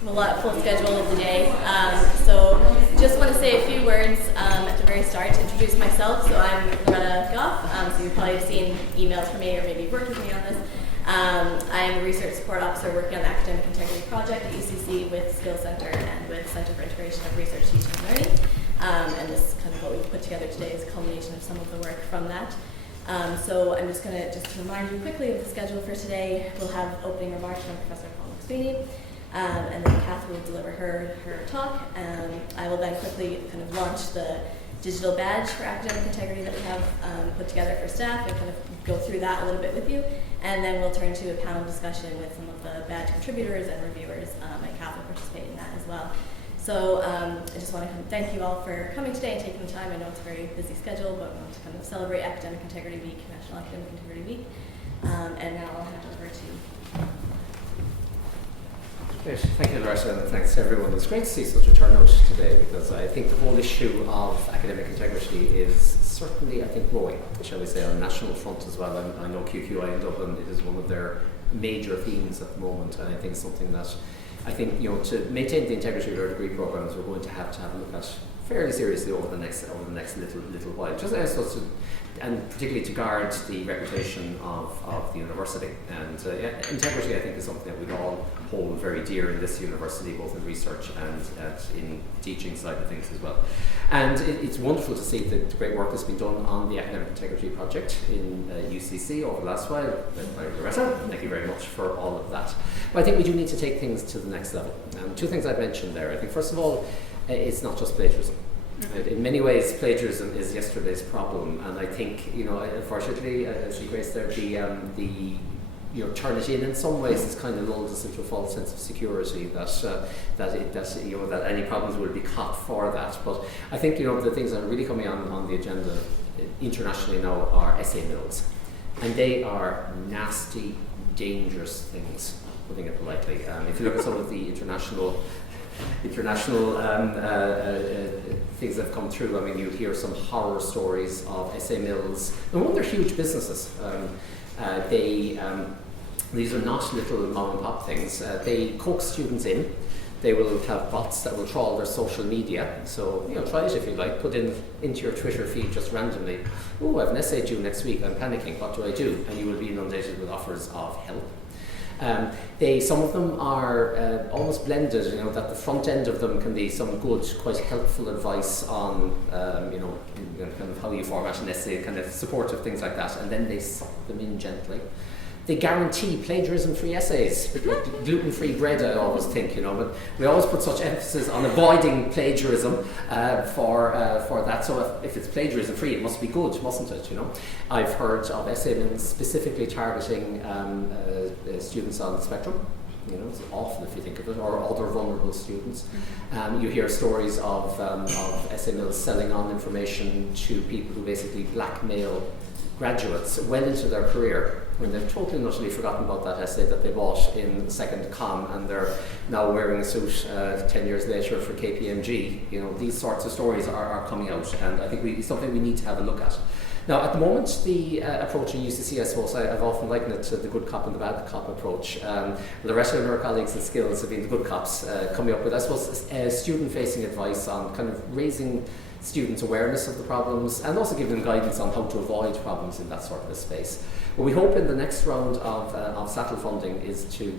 full schedule of the day. So just want to say a few words at the very start to introduce myself. So I'm Loretta Goff. So you've probably seen emails from me or maybe worked with me on this. I'm a research support officer working on the Academic Integrity Project at UCC with Skills Center and with Center for Integration of Research, Teaching and Learning. And this kind of what we've put together today is a culmination of some of the work from that. So I'm just going to remind you quickly of the schedule for today. We'll have opening remarks from Professor McSweeney, and then Cath will deliver her talk. I will then quickly kind of launch the digital badge for academic integrity that we have put together for staff and kind of go through that a little bit with you. And then we'll turn to a panel discussion with some of the badge contributors and reviewers, and Cath will participate in that as well. So I just want to thank you all for coming today and taking the time. I know it's a very busy schedule, but we want to kind of celebrate Academic Integrity Week, National Academic Integrity Week. And now I'll hand over to you. Great. Thank you, Loretta, and thanks to everyone. It's great to see such a turnout today because I think the whole issue of academic integrity is certainly, I think, growing, shall we say, on a national front as well. I know QQI in Dublin, it is one of their major themes at the moment, and I think something that I think, to maintain the integrity of our degree programs, we're going to have a look at fairly seriously over the next little while. Just and particularly to guard the reputation of the university. And integrity, I think, is something that we all hold very dear in this university, both in research and in teaching side of things as well. And it's wonderful to see the great work that's been done on the Academic Integrity Project in UCC over the last while, led by Loretta. Thank you very much for all of that. But I think we do need to take things to the next level. Two things I've mentioned there. I think, first of all, it's not just plagiarism. In many ways, plagiarism is yesterday's problem, and I think, unfortunately, I see Grace there, the turn it in some ways is kind of lulled us into a false sense of security that any problems will be caught for that. But I think the things that are really coming on the agenda internationally now are essay mills, and they are nasty, dangerous things, putting it politely. If you look at some of the international things that have come through, I mean, you hear some horror stories of essay mills. And one, they're huge businesses. These are not little mom and pop things. They coax students in. They will have bots that will trawl their social media. So, try it if you like. Put into your Twitter feed just randomly, oh, I have an essay due next week, I'm panicking, what do I do? And you will be inundated with offers of help. Some of them are almost blended, that the front end of them can be some good, quite helpful advice on, kind of how you format an essay, kind of supportive things like that, and then they suck them in gently. They guarantee plagiarism-free essays, gluten-free bread, I always think, but we always put such emphasis on avoiding plagiarism for that. So if it's plagiarism-free, it must be good, mustn't it, I've heard of essay mills specifically targeting students on the spectrum. It's awful if you think of it, or other vulnerable students. You hear stories of essay mills selling on information to people who basically blackmail graduates well into their career when they've totally and utterly forgotten about that essay that they bought in second comm, and they're now wearing a suit 10 years later for KPMG. These sorts of stories are coming out, and I think it's something we need to have a look at. Now, at the moment, the approach in UCC, I suppose, I've often likened it to the good cop and the bad cop approach. Loretta and her colleagues in Skills have been the good cops, coming up with, I suppose, student-facing advice on kind of raising students' awareness of the problems and also giving them guidance on how to avoid problems in that sort of a space. What we hope in the next round of CIRTL funding is to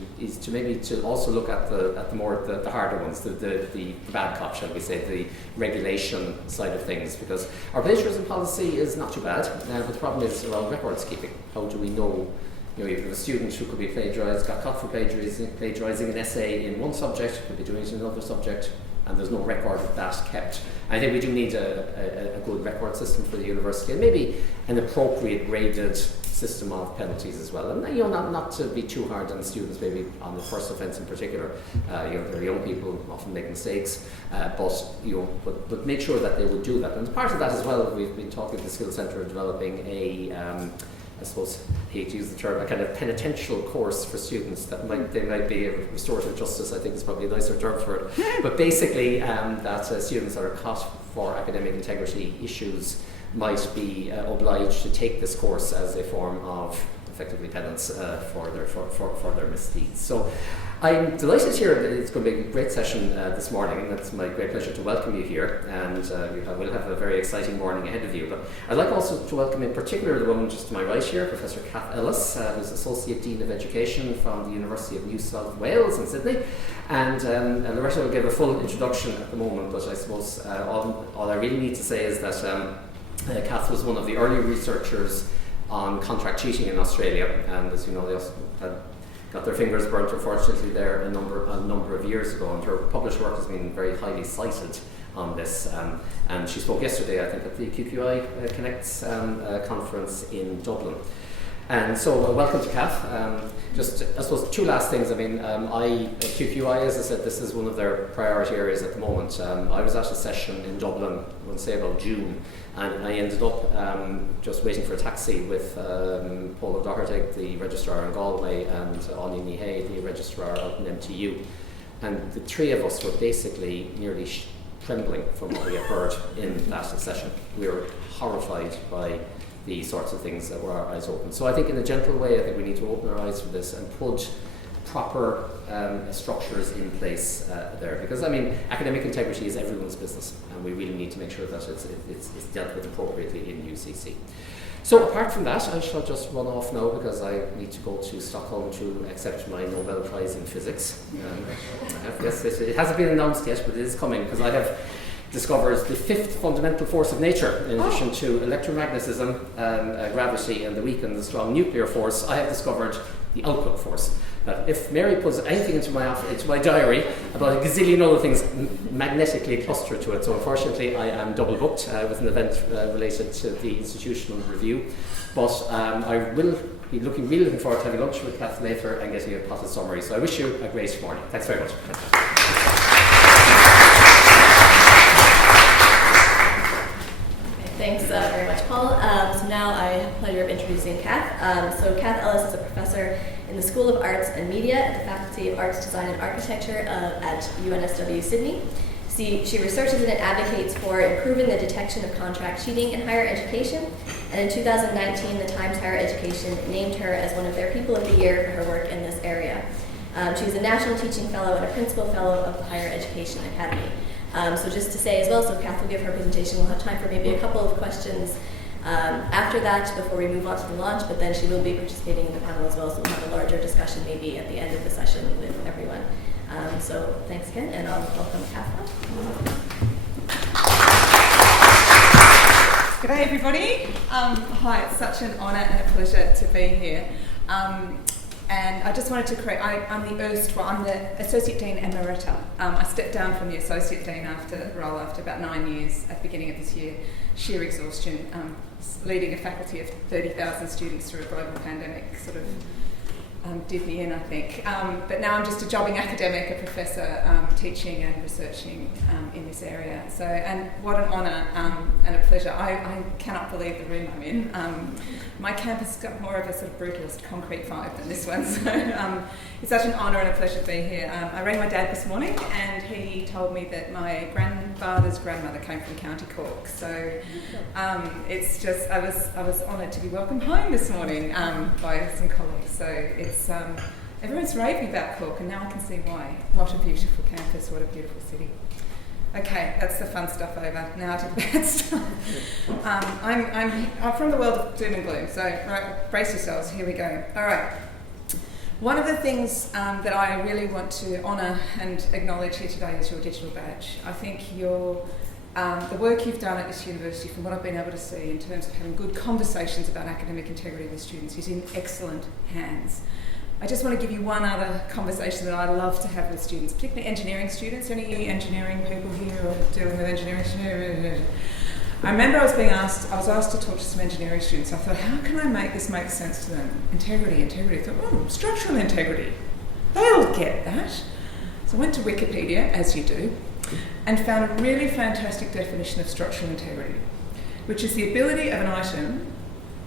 maybe to also look at the harder ones, the bad cop, shall we say, the regulation side of things, because our plagiarism policy is not too bad, but the problem is around records keeping. How do we know? You have a student who could be got caught for plagiarizing an essay in one subject, could be doing it in another subject, and there's no record of that kept. I think we do need a good record system for the university, and maybe an appropriate graded system of penalties as well. And not to be too hard on students, maybe on the first offence in particular. They're young people, often make mistakes, but make sure that they would do that. And part of that as well, we've been talking to the Skills Centre, developing I suppose, I hate to use the term, a kind of penitential course for students that might be a restorative justice, I think is probably a nicer term for it. But basically, that students that are caught for academic integrity issues might be obliged to take this course as a form of effectively penance for their misdeeds. So I'm delighted here that it's going to be a great session this morning, and it's my great pleasure to welcome you here, and we'll have a very exciting morning ahead of you. But I'd like also to welcome in particular the woman just to my right here, Professor Cath Ellis, who's Associate Dean of Education from the University of New South Wales in Sydney. And Loretta will give a full introduction at the moment, but I suppose all I really need to say is that Cath was one of the early researchers on contract cheating in Australia, and as you know, they also had got their fingers burnt, unfortunately, there a number of years ago, and her published work has been very highly cited on this. And she spoke yesterday, I think, at the QQI Connects conference in Dublin. And so, welcome to Cath. Just, I suppose, two last things. I mean, QQI, as I said, this is one of their priority areas at the moment. I was at a session in Dublin, I would say about June, and I ended up just waiting for a taxi with Paul O'Doherty, the registrar in Galway, and Anya Nihey, the registrar out in MTU. And the three of us were basically nearly trembling from what we had heard in that session. We were horrified by the sorts of things that were our eyes open. So I think in a gentle way, I think we need to open our eyes for this and put proper structures in place there. Because, I mean, academic integrity is everyone's business, and we really need to make sure that it's dealt with appropriately in UCC. So apart from that, I shall just run off now because I need to go to Stockholm to accept my Nobel Prize in Physics. Yes, it hasn't been announced yet, but it is coming, because I have discovered the fifth fundamental force of nature. In addition to electromagnetism, gravity, and the weak and the strong nuclear force, I have discovered the output force. That if Mary puts anything into my diary about a gazillion other things magnetically cluster to it. So unfortunately, I am double booked with an event related to the institutional review. But I will be really looking forward to having lunch with Cath later and getting a potted summary. So I wish you a great morning. Thanks very much. Thanks very much, Paul. So now I have the pleasure of introducing Cath. So Cath Ellis is a professor in the School of Arts and Media at the Faculty of Arts, Design and Architecture at UNSW Sydney. She researches and advocates for improving the detection of contract cheating in higher education. And in 2019, the Times Higher Education named her as one of their People of the Year for her work in this area. She's a National Teaching Fellow and a Principal Fellow of the Higher Education Academy. So just to say as well, so Cath will give her presentation. We'll have time for maybe a couple of questions after that before we move on to the launch, but then she will be participating in the panel as well, so we'll have a larger discussion maybe at the end of the session with everyone. So thanks again, and I'll welcome Cath up. G'day everybody. Hi, it's such an honour and a pleasure to be here. And I just wanted to correct, I'm the Associate Dean Emerita. I stepped down from the Associate Dean after about 9 years at the beginning of this year. Sheer exhaustion, leading a faculty of 30,000 students through a global pandemic sort of did me in, I think. But now I'm just a jobbing academic, a professor, teaching and researching in this area. So, and what an honour and a pleasure. I cannot believe the room I'm in. My campus has got more of a sort of brutalist concrete vibe than this one. So it's such an honour and a pleasure to be here. I rang my dad this morning and he told me that my grandfather's grandmother came from County Cork. So it's just, I was honoured to be welcomed home this morning by some colleagues. So it's everyone's raving about Cork, and now I can see why. What a beautiful campus, what a beautiful city. Okay, that's the fun stuff over. Now to the bad stuff. I'm from the world of doom and gloom, so right, brace yourselves, here we go. All right. One of the things that I really want to honour and acknowledge here today is your digital badge. I think the work you've done at this university, from what I've been able to see in terms of having good conversations about academic integrity with students, is in excellent hands. I just want to give you one other conversation that I love to have with students, particularly engineering students. Any engineering people here or dealing with engineering? I remember I was asked to talk to some engineering students. I thought, how can I make this make sense to them? Integrity. I thought, structural integrity. They'll get that. So I went to Wikipedia, as you do, and found a really fantastic definition of structural integrity, which is the ability of an item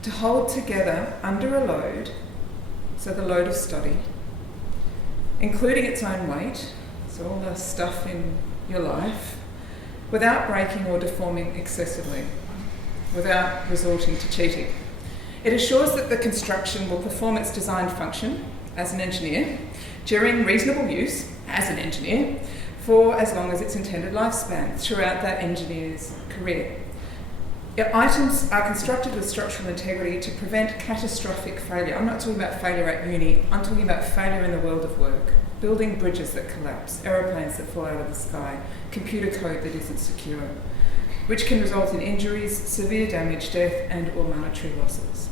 to hold together under a load, so the load of study, including its own weight, so all the stuff in your life, without breaking or deforming excessively, without resorting to cheating. It assures that the construction will perform its designed function as an engineer during reasonable use as an engineer for as long as its intended lifespan throughout that engineer's career. Items are constructed with structural integrity to prevent catastrophic failure. I'm not talking about failure at uni, I'm talking about failure in the world of work. Building bridges that collapse, aeroplanes that fall out of the sky, computer code that isn't secure, which can result in injuries, severe damage, death, and or monetary losses.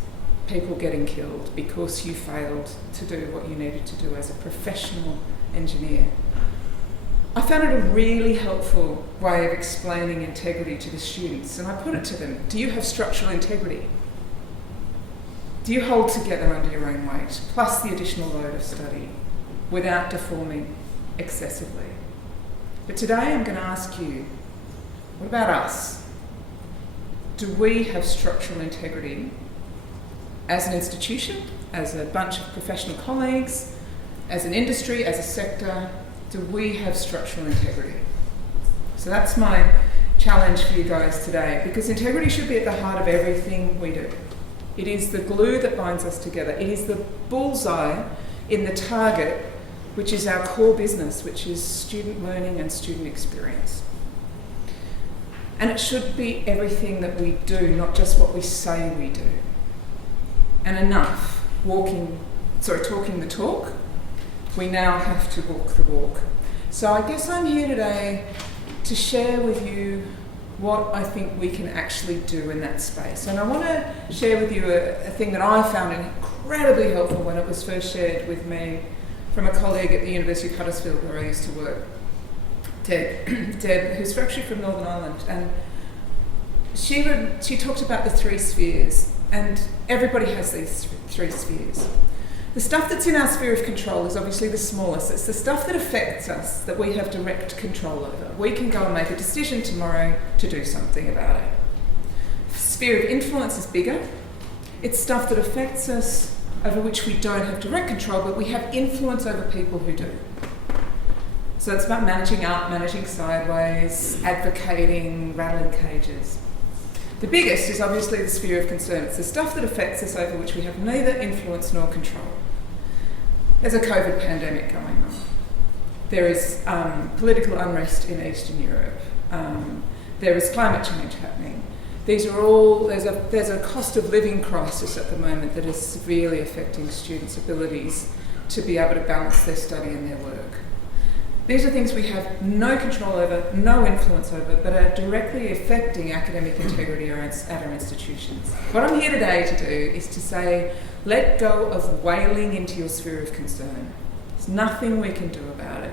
People getting killed because you failed to do what you needed to do as a professional engineer. I found it a really helpful way of explaining integrity to the students, and I put it to them, do you have structural integrity? Do you hold together under your own weight, plus the additional load of study, without deforming excessively? But today I'm going to ask you, what about us? Do we have structural integrity as an institution, as a bunch of professional colleagues, as an industry, as a sector? Do we have structural integrity? So that's my challenge for you guys today, because integrity should be at the heart of everything we do. It is the glue that binds us together. It is the bullseye in the target, which is our core business, which is student learning and student experience. And it should be everything that we do, not just what we say we do. And enough talking the talk. We now have to walk the walk. So I guess I'm here today to share with you what I think we can actually do in that space. And I want to share with you a thing that I found incredibly helpful when it was first shared with me from a colleague at the University of Huddersfield where I used to work, Deb, who's actually from Northern Ireland. And she talked about the three spheres, and everybody has these three spheres. The stuff that's in our sphere of control is obviously the smallest. It's the stuff that affects us that we have direct control over. We can go and make a decision tomorrow to do something about it. Sphere of influence is bigger. It's stuff that affects us over which we don't have direct control, but we have influence over people who do. So it's about managing up, managing sideways, advocating, rattling cages. The biggest is obviously the sphere of concern. It's the stuff that affects us over which we have neither influence nor control. There's a COVID pandemic going on. There is political unrest in Eastern Europe. There is climate change happening. These are all, there's a cost of living crisis at the moment that is severely affecting students' abilities to be able to balance their study and their work. These are things we have no control over, no influence over, but are directly affecting academic integrity at our institutions. What I'm here today to do is to say, let go of wailing into your sphere of concern. There's nothing we can do about it.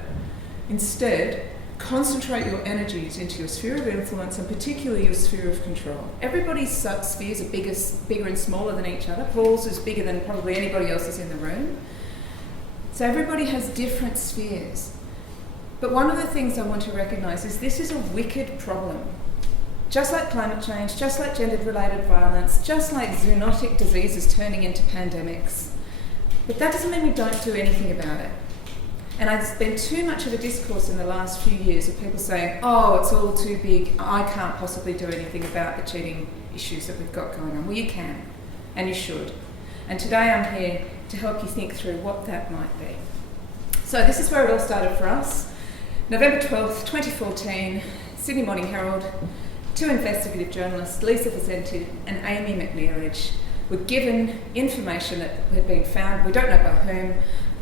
Instead, concentrate your energies into your sphere of influence and particularly your sphere of control. Everybody's spheres are bigger and smaller than each other. Paul's is bigger than probably anybody else's in the room. So everybody has different spheres. But one of the things I want to recognise is this is a wicked problem. Just like climate change, just like gender-related violence, just like zoonotic diseases turning into pandemics. But that doesn't mean we don't do anything about it. And there's been too much of a discourse in the last few years of people saying, oh, it's all too big, I can't possibly do anything about the cheating issues that we've got going on. Well, you can, and you should. And today I'm here to help you think through what that might be. So this is where it all started for us. November 12th, 2014, Sydney Morning Herald, two investigative journalists, Lisa Vicente and Amy McNeilage, were given information that had been found, we don't know by whom,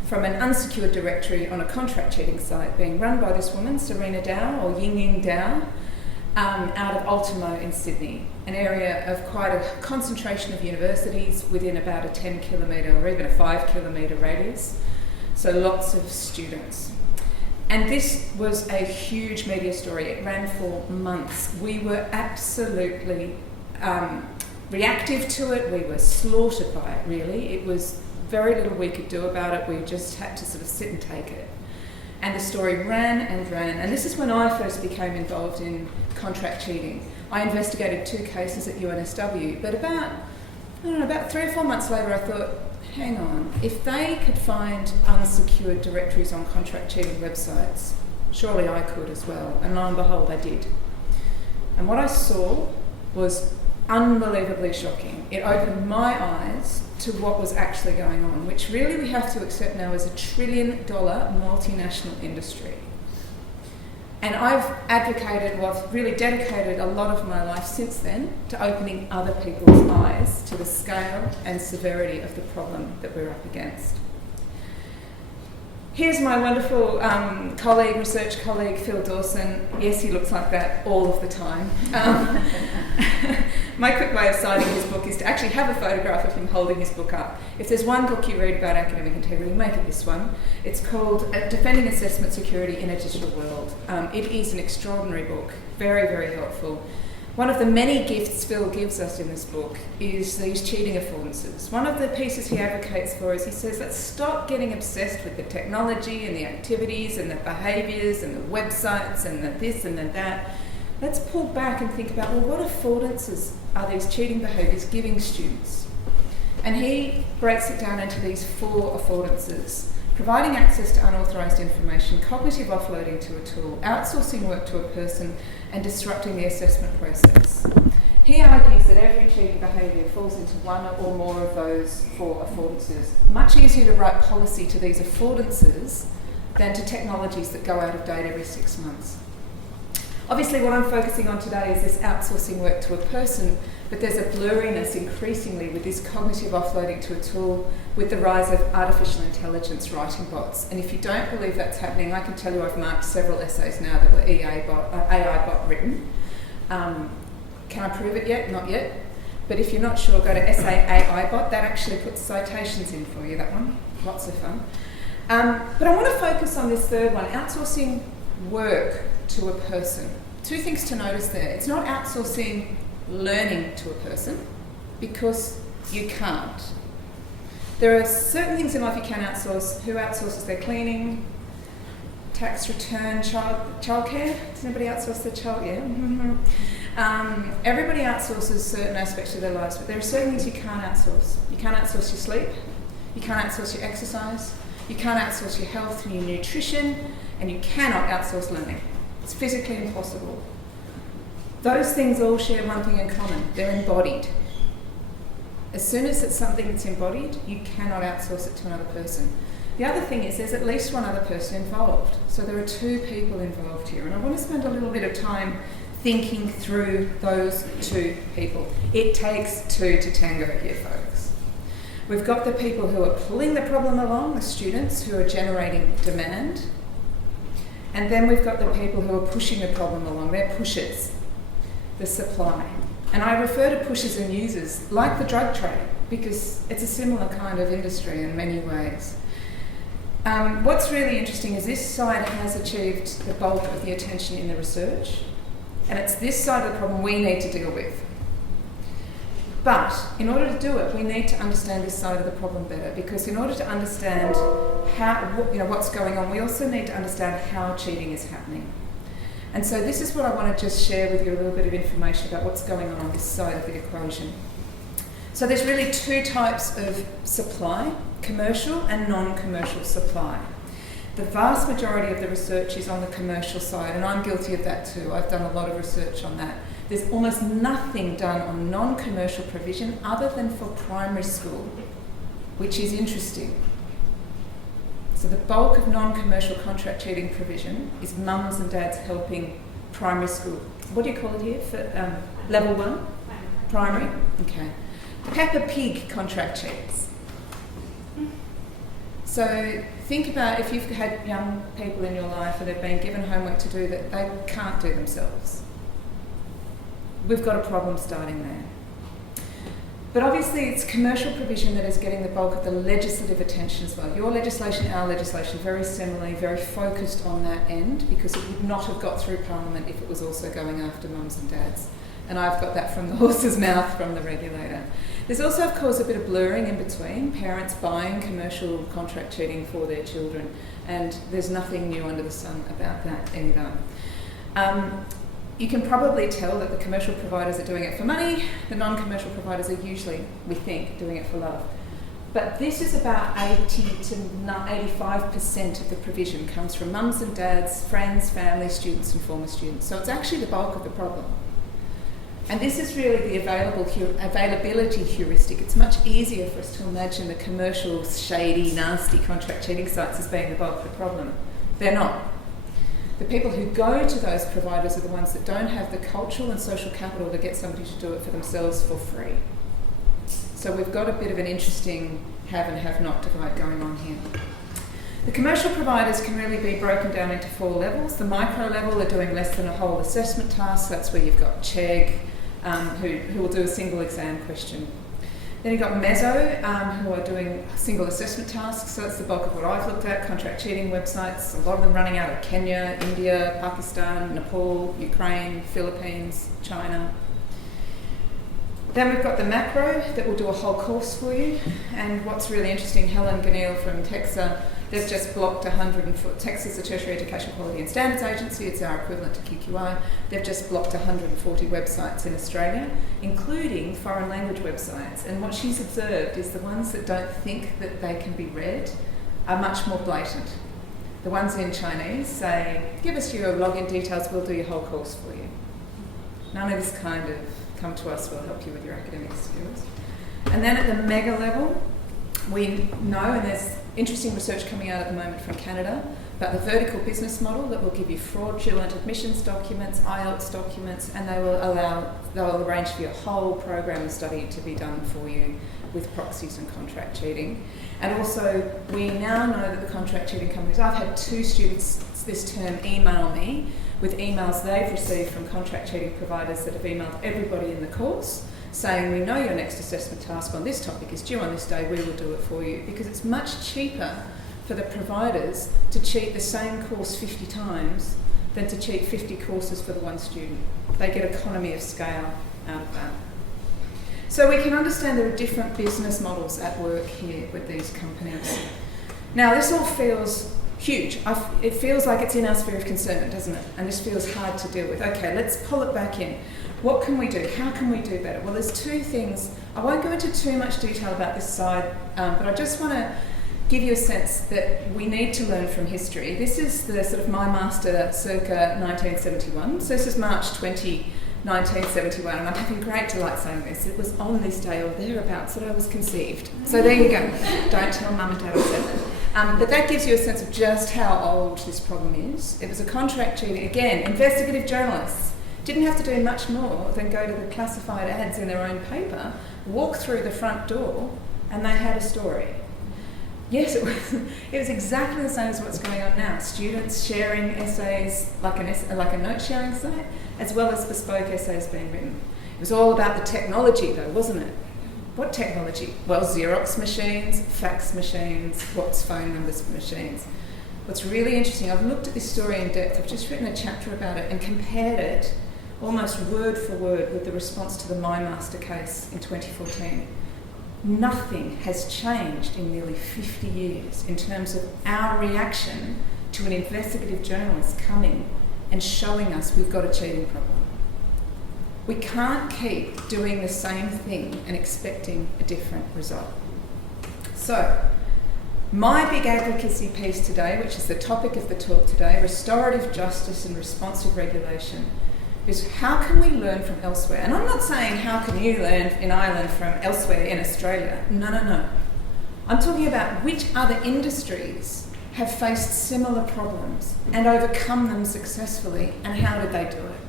from an unsecured directory on a contract cheating site being run by this woman, Serena Dow, or Ying Dow, out of Ultimo in Sydney, an area of quite a concentration of universities within about a 10 kilometre or even a 5 kilometre radius, so lots of students. And this was a huge media story. It ran for months. We were absolutely reactive to it. We were slaughtered by it, really. It was very little we could do about it. We just had to sort of sit and take it. And the story ran and ran. And this is when I first became involved in contract cheating. I investigated 2 cases at UNSW, but about 3 or 4 months later I thought, hang on, if they could find unsecured directories on contract cheating websites, surely I could as well. And lo and behold, I did. And what I saw was unbelievably shocking. It opened my eyes to what was actually going on, which really we have to accept now as a $1 trillion multinational industry. And I've advocated, well, I've really dedicated a lot of my life since then to opening other people's eyes to the scale and severity of the problem that we're up against. Here's my wonderful research colleague, Phil Dawson. Yes, he looks like that all of the time. My quick way of citing his book is to actually have a photograph of him holding his book up. If there's one book you read about academic integrity, make it this one. It's called Defending Assessment Security in a Digital World. It is an extraordinary book, very, very helpful. One of the many gifts Phil gives us in this book is these cheating affordances. One of the pieces he advocates for is he says, let's stop getting obsessed with the technology and the activities and the behaviours and the websites and the this and the that. Let's pull back and think about, well, what affordances are these cheating behaviours giving students? And he breaks it down into these 4 affordances: providing access to unauthorised information, cognitive offloading to a tool, outsourcing work to a person, and disrupting the assessment process. He argues that every cheating behaviour falls into one or more of those 4 affordances. Much easier to write policy to these affordances than to technologies that go out of date every 6 months. Obviously, what I'm focusing on today is this outsourcing work to a person, but there's a blurriness increasingly with this cognitive offloading to a tool with the rise of artificial intelligence writing bots. And if you don't believe that's happening, I can tell you I've marked several essays now that were AI bot written. Can I prove it yet? Not yet. But if you're not sure, go to Essay AI bot. That actually puts citations in for you, that one. Lots of fun. But I want to focus on this third one, outsourcing work to a person. 2 things to notice there. It's not outsourcing learning to a person, because you can't. There are certain things in life you can outsource. Who outsources their cleaning, tax return, childcare? Does anybody outsource their child? Yeah. Mm-hmm. Everybody outsources certain aspects of their lives, but there are certain things you can't outsource. You can't outsource your sleep. You can't outsource your exercise. You can't outsource your health and your nutrition, and you cannot outsource learning. It's physically impossible. Those things all share one thing in common. They're embodied. As soon as it's something that's embodied, you cannot outsource it to another person. The other thing is there's at least one other person involved. So there are 2 people involved here. And I want to spend a little bit of time thinking through those 2 people. It takes 2 to tango here, folks. We've got the people who are pulling the problem along, the students who are generating demand. And then we've got the people who are pushing the problem along. They're pushers, the supply. And I refer to pushers and users like the drug trade, because it's a similar kind of industry in many ways. What's really interesting is this side has achieved the bulk of the attention in the research, and it's this side of the problem we need to deal with. But in order to do it, we need to understand this side of the problem better, because in order to understand what's going on, we also need to understand how cheating is happening. And so this is what I want to just share with you, a little bit of information about what's going on this side of the equation. So there's really 2 types of supply, commercial and non-commercial supply. The vast majority of the research is on the commercial side, and I'm guilty of that too. I've done a lot of research on that. There's almost nothing done on non-commercial provision other than for primary school, which is interesting. So the bulk of non-commercial contract cheating provision is mums and dads helping primary school. What do you call it here for level 1? Primary? Okay. Peppa Pig contract cheats. So think about if you've had young people in your life and they've been given homework to do that they can't do themselves. We've got a problem starting there. But obviously it's commercial provision that is getting the bulk of the legislative attention as well. Your legislation, our legislation, very similarly, very focused on that end, because it would not have got through Parliament if it was also going after mums and dads. And I've got that from the horse's mouth from the regulator. There's also, of course, a bit of blurring in between, parents buying commercial contract cheating for their children, and there's nothing new under the sun about that either. You can probably tell that the commercial providers are doing it for money, the non-commercial providers are usually, we think, doing it for love. But this is about 80 to 85% of the provision comes from mums and dads, friends, family, students and former students. So it's actually the bulk of the problem. And this is really the availability heuristic. It's much easier for us to imagine the commercial, shady, nasty contract cheating sites as being the bulk of the problem. They're not. The people who go to those providers are the ones that don't have the cultural and social capital to get somebody to do it for themselves for free. So we've got a bit of an interesting have and have not divide going on here. The commercial providers can really be broken down into 4 levels. The micro level are doing less than a whole assessment task. That's where you've got CHEG, who will do a single exam question. Then you've got Meso, who are doing single assessment tasks. So that's the bulk of what I've looked at, contract cheating websites, a lot of them running out of Kenya, India, Pakistan, Nepal, Ukraine, Philippines, China. Then we've got the macro that will do a whole course for you. And what's really interesting, Helen Ganil from TEXA, they've just blocked 104. TEXA is the Tertiary Education Quality and Standards Agency. It's our equivalent to QQI. They've just blocked 140 websites in Australia, including foreign language websites. And what she's observed is the ones that don't think that they can be read are much more blatant. The ones in Chinese say, give us your login details, we'll do your whole course for you. None of this kind of come to us, we'll help you with your academic skills. And then at the mega level, we know, and there's interesting research coming out at the moment from Canada, about the vertical business model that will give you fraudulent admissions documents, IELTS documents, and they'll arrange for your whole program of study to be done for you with proxies and contract cheating. And also, we now know that the contract cheating companies, I've had 2 students this term email me with emails they've received from contract cheating providers that have emailed everybody in the course saying, we know your next assessment task on this topic is due on this day, we will do it for you. Because it's much cheaper for the providers to cheat the same course 50 times than to cheat 50 courses for the one student. They get economy of scale out of that. So we can understand there are different business models at work here with these companies. Now, this all feels huge. It feels like it's in our sphere of concern, doesn't it? And this feels hard to deal with. Okay, let's pull it back in. What can we do? How can we do better? Well, there's 2 things. I won't go into too much detail about this side, but I just want to give you a sense that we need to learn from history. This is the sort of my master circa 1971. So this is March 20, 1971, and I'm having great delight saying this. It was on this day or thereabouts that I was conceived. So there you go. Don't tell mum and dad I said that. But that gives you a sense of just how old this problem is. It was a contract cheating. Again, investigative journalists didn't have to do much more than go to the classified ads in their own paper, walk through the front door, and they had a story. Yes, it was exactly the same as what's going on now. Students sharing essays like a note sharing site, as well as bespoke essays being written. It was all about the technology though, wasn't it? What technology? Well, Xerox machines, fax machines, what's phone numbers machines. What's really interesting, I've looked at this story in depth, I've just written a chapter about it and compared it almost word for word with the response to the My Master case in 2014. Nothing has changed in nearly 50 years in terms of our reaction to an investigative journalist coming and showing us we've got a cheating problem. We can't keep doing the same thing and expecting a different result. So, my big advocacy piece today, which is the topic of the talk today, restorative justice and responsive regulation, is how can we learn from elsewhere? And I'm not saying how can you learn in Ireland from elsewhere in Australia. No. I'm talking about which other industries have faced similar problems and overcome them successfully, and how did they do it?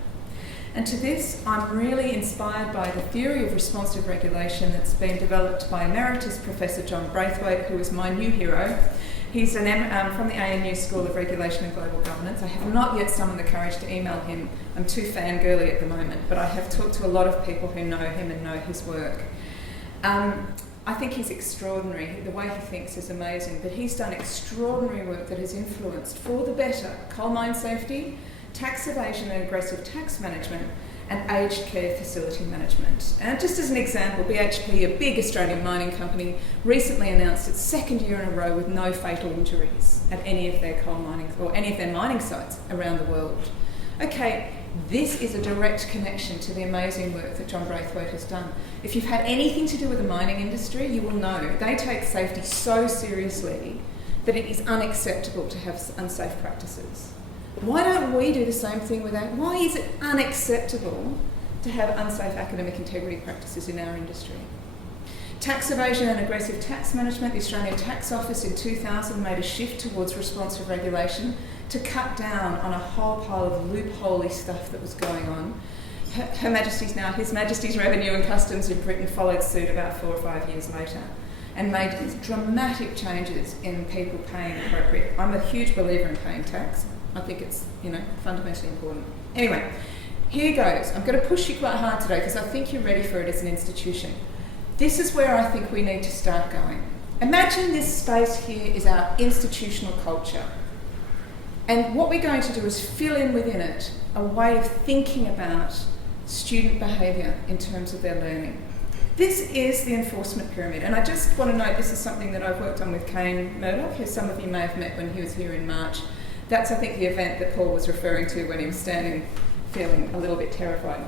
And to this, I'm really inspired by the theory of responsive regulation that's been developed by Emeritus Professor John Braithwaite, who is my new hero. He's from the ANU School of Regulation and Global Governance. I have not yet summoned the courage to email him. I'm too fangirly at the moment, but I have talked to a lot of people who know him and know his work. I think he's extraordinary. The way he thinks is amazing, but he's done extraordinary work that has influenced, for the better, coal mine safety, tax evasion and aggressive tax management, and aged care facility management. And just as an example, BHP, a big Australian mining company, recently announced its 2nd year in a row with no fatal injuries at any of their coal mining or any of their mining sites around the world. Okay, this is a direct connection to the amazing work that John Braithwaite has done. If you've had anything to do with the mining industry, you will know they take safety so seriously that it is unacceptable to have unsafe practices. Why don't we do the same thing with that? Why is it unacceptable to have unsafe academic integrity practices in our industry. Tax evasion and aggressive tax management. The Australian Tax Office in 2000 made a shift towards responsive regulation to cut down on a whole pile of loopholey stuff that was going on. His Majesty's Revenue and Customs in Britain followed suit about 4 or 5 years later and made these dramatic changes in people paying appropriate. I'm a huge believer in paying tax. I think it's, fundamentally important. Anyway, here goes. I'm going to push you quite hard today because I think you're ready for it as an institution. This is where I think we need to start going. Imagine this space here is our institutional culture. And what we're going to do is fill in within it a way of thinking about student behaviour in terms of their learning. This is the enforcement pyramid. And I just want to note this is something that I've worked on with Kane Murdoch, who some of you may have met when he was here in March. That's, I think, the event that Paul was referring to when he was standing feeling a little bit terrified.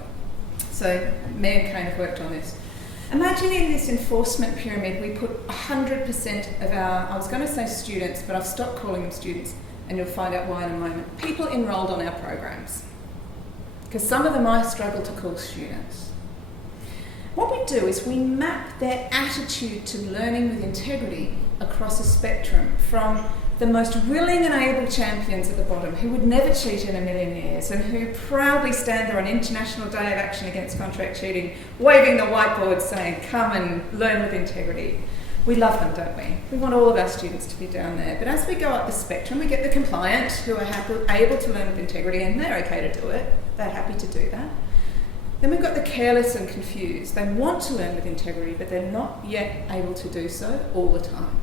So me and Kane have worked on this. Imagine in this enforcement pyramid we put 100% of our, I was going to say students, but I've stopped calling them students, and you'll find out why in a moment, people enrolled on our programs. Because some of them I struggle to call students. What we do is we map their attitude to learning with integrity across a spectrum from the most willing and able champions at the bottom who would never cheat in a million years and who proudly stand there on International Day of Action Against Contract Cheating, waving the whiteboard saying, come and learn with integrity. We love them, don't we? We want all of our students to be down there. But as we go up the spectrum, we get the compliant who are able to learn with integrity, and they're okay to do it. They're happy to do that. Then we've got the careless and confused. They want to learn with integrity, but they're not yet able to do so all the time.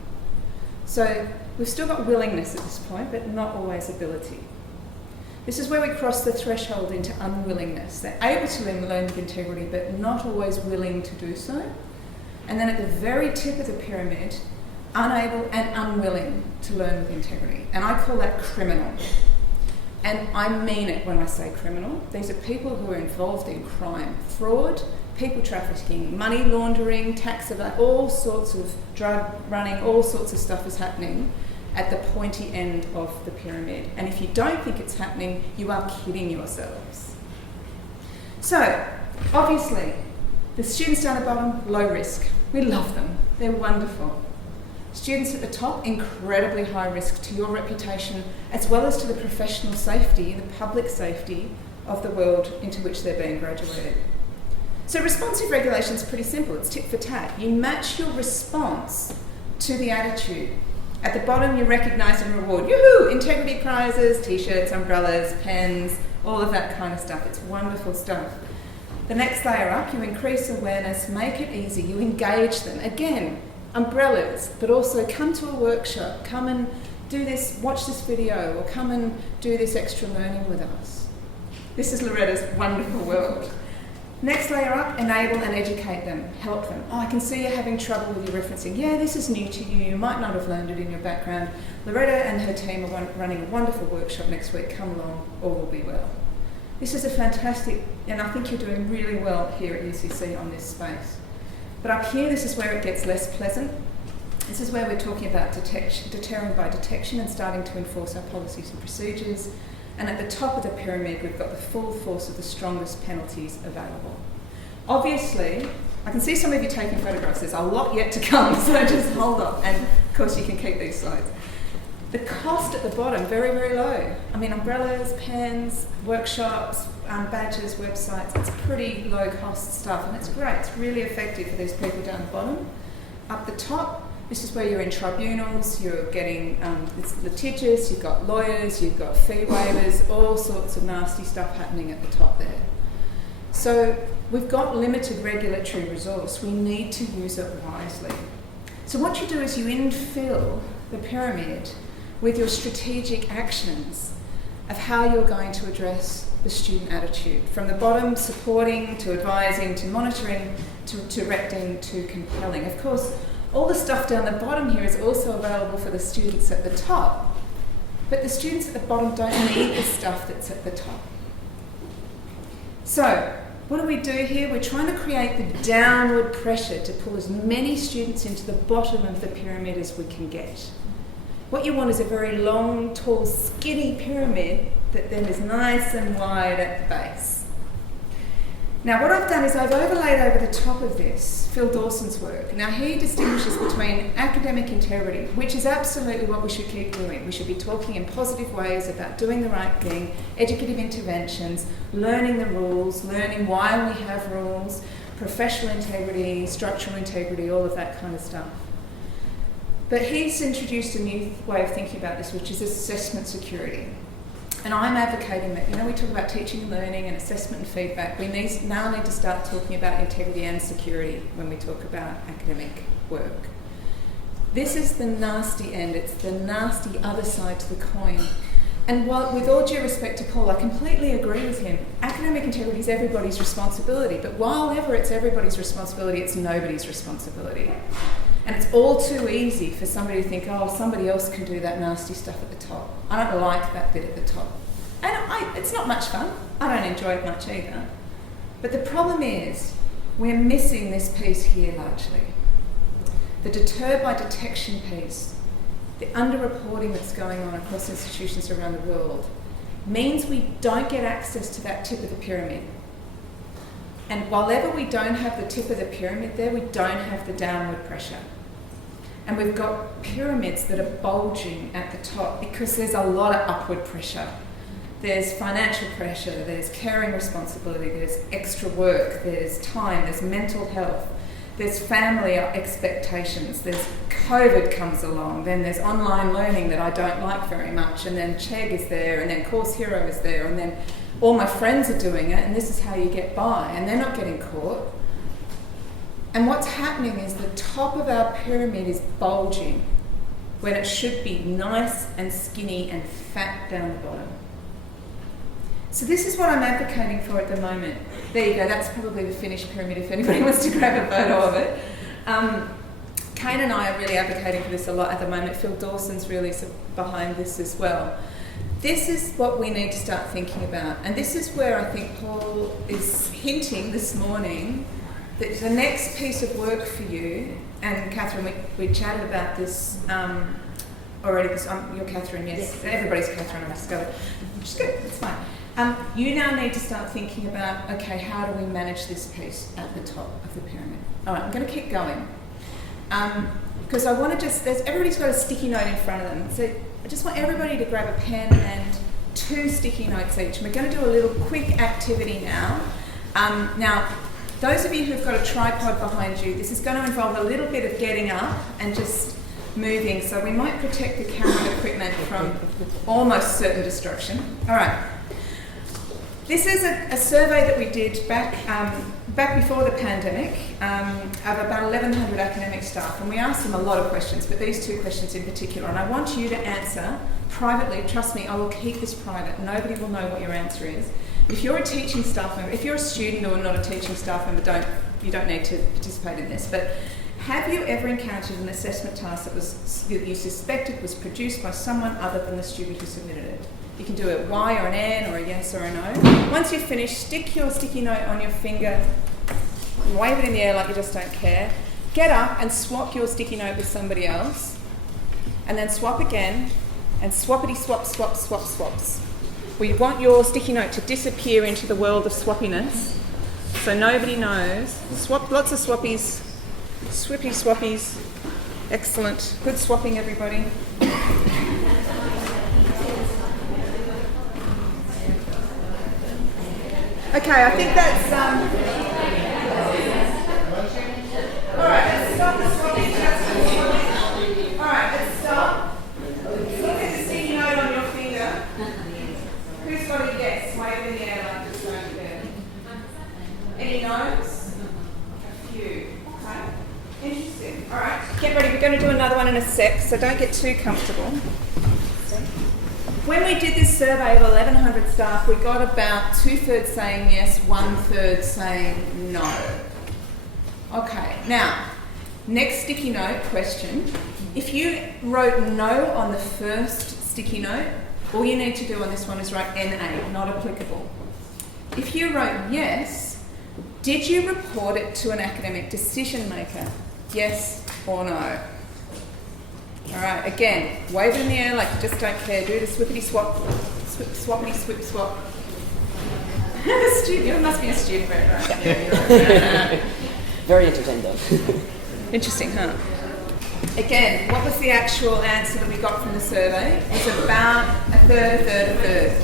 So we've still got willingness at this point, but not always ability. This is where we cross the threshold into unwillingness. They're able to learn with integrity, but not always willing to do so. And then at the very tip of the pyramid, unable and unwilling to learn with integrity. And I call that criminal. And I mean it when I say criminal. These are people who are involved in crime, fraud, people trafficking, money laundering, tax evasion, all sorts of drug running, all sorts of stuff is happening at the pointy end of the pyramid. And if you don't think it's happening, you are kidding yourselves. So, obviously, the students down the bottom, low risk. We love them. They're wonderful. Students at the top, incredibly high risk to your reputation, as well as to the professional safety, the public safety of the world into which they're being graduated. So responsive regulation is pretty simple. It's tit for tat. You match your response to the attitude. At the bottom, you recognise and reward. Yoo-hoo! Integrity prizes, t-shirts, umbrellas, pens, all of that kind of stuff. It's wonderful stuff. The next layer up, you increase awareness, make it easy, you engage them. Again, umbrellas, but also come to a workshop, come and do this, watch this video, or come and do this extra learning with us. This is Loretta's wonderful world. Next layer up, enable and educate them, help them. Oh, I can see you're having trouble with your referencing. Yeah, this is new to you, you might not have learned it in your background. Loretta and her team are running a wonderful workshop next week, come along, all will be well. This is a fantastic, and I think you're doing really well here at UCC on this space. But up here, this is where it gets less pleasant. This is where we're talking about deterring by detection and starting to enforce our policies and procedures. And at the top of the pyramid, we've got the full force of the strongest penalties available. Obviously, I can see some of you taking photographs. There's a lot yet to come, so just hold on. And of course, you can keep these slides. The cost at the bottom, very, very low. I mean, umbrellas, pens, workshops, badges, websites, it's pretty low cost stuff, and it's great. It's really effective for these people down the bottom. Up the top, this is where you're in tribunals, you're getting it's litigious, you've got lawyers, you've got fee waivers, all sorts of nasty stuff happening at the top there. So we've got limited regulatory resource. We need to use it wisely. So what you do is you infill the pyramid with your strategic actions of how you're going to address the student attitude. From the bottom, supporting, to advising, to monitoring, to directing, to compelling. Of course, all the stuff down the bottom here is also available for the students at the top, but the students at the bottom don't need the stuff that's at the top. So, what do we do here? We're trying to create the downward pressure to pull as many students into the bottom of the pyramid as we can get. What you want is a very long, tall, skinny pyramid that then is nice and wide at the base. Now what I've done is I've overlaid over the top of this Phil Dawson's work. Now he distinguishes between academic integrity, which is absolutely what we should keep doing. We should be talking in positive ways about doing the right thing, educative interventions, learning the rules, learning why we have rules, professional integrity, structural integrity, all of that kind of stuff. But he's introduced a new way of thinking about this, which is assessment security. And I'm advocating that, we talk about teaching and learning and assessment and feedback. We now need to start talking about integrity and security when we talk about academic work. This is the nasty end. It's the nasty other side to the coin. And while, with all due respect to Paul, I completely agree with him. Academic integrity is everybody's responsibility. But while ever it's everybody's responsibility, it's nobody's responsibility. And it's all too easy for somebody to think, oh, somebody else can do that nasty stuff at the top. I don't like that bit at the top. And it's not much fun. I don't enjoy it much either. But the problem is, we're missing this piece here largely. The deter by detection piece, the underreporting that's going on across institutions around the world, means we don't get access to that tip of the pyramid. And while ever we don't have the tip of the pyramid there, we don't have the downward pressure. And we've got pyramids that are bulging at the top because there's a lot of upward pressure. There's financial pressure, there's caring responsibility, there's extra work, there's time, there's mental health, there's family expectations, there's COVID comes along, then there's online learning that I don't like very much, and then Chegg is there, and then Course Hero is there, and then all my friends are doing it, and this is how you get by, and they're not getting caught. And what's happening is the top of our pyramid is bulging when it should be nice and skinny and fat down the bottom. So this is what I'm advocating for at the moment. There you go, that's probably the finished pyramid if anybody wants to grab a photo of it. Kane and I are really advocating for this a lot at the moment. Phil Dawson's really behind this as well. This is what we need to start thinking about. And this is where I think Paul is hinting this morning that the next piece of work for you, and Catherine, we chatted about this already, because you're Catherine, yes. Everybody's Catherine, I've discovered. Which is good, it's fine. You now need to start thinking about, okay, how do we manage this piece at the top of the pyramid? All right, I'm going to keep going. Because I want to everybody's got a sticky note in front of them. So I just want everybody to grab a pen and 2 sticky notes each. And we're going to do a little quick activity now. Now, those of you who've got a tripod behind you, this is going to involve a little bit of getting up and just moving. So we might protect the camera equipment from almost certain destruction. All right. This is a survey that we did back before the pandemic of about 1,100 academic staff, and we asked them a lot of questions, but these 2 questions in particular, and I want you to answer privately. Trust me, I will keep this private. Nobody will know what your answer is. If you're a teaching staff member, if you're a student or not a teaching staff member, you don't need to participate in this, but have you ever encountered an assessment task that you suspected was produced by someone other than the student who submitted it? You can do a Y or an N or a yes or a no. Once you've finished, stick your sticky note on your finger, wave it in the air like you just don't care. Get up and swap your sticky note with somebody else, and then swap again, and swappity swap, swap, swap, swaps. We want your sticky note to disappear into the world of swappiness, so nobody knows. Swap, lots of swappies, swippy swappies. Excellent. Good swapping, everybody. Okay, I think that's all right, let's stop the swapping. All right, let's stop. Look at the sticky note on your finger. Who's got a yes? Wave in the air like this right there. Any no's? A few. Okay. Interesting. All right. Get ready. We're going to do another one in a sec, so don't get too comfortable. When we did this survey of 1,100 staff, we got about 2/3 saying yes, 1/3 saying no. Okay, now, next sticky note question. If you wrote no on the first sticky note, all you need to do on this one is write NA, not applicable. If you wrote yes, did you report it to an academic decision maker? Yes or no? All right, again, wave it in the air like you just don't care. Do the swippity swap, swappity swip swap. You must be a student, right? Very entertained though. Interesting, huh? Again, what was the actual answer that we got from the survey? It's about a third.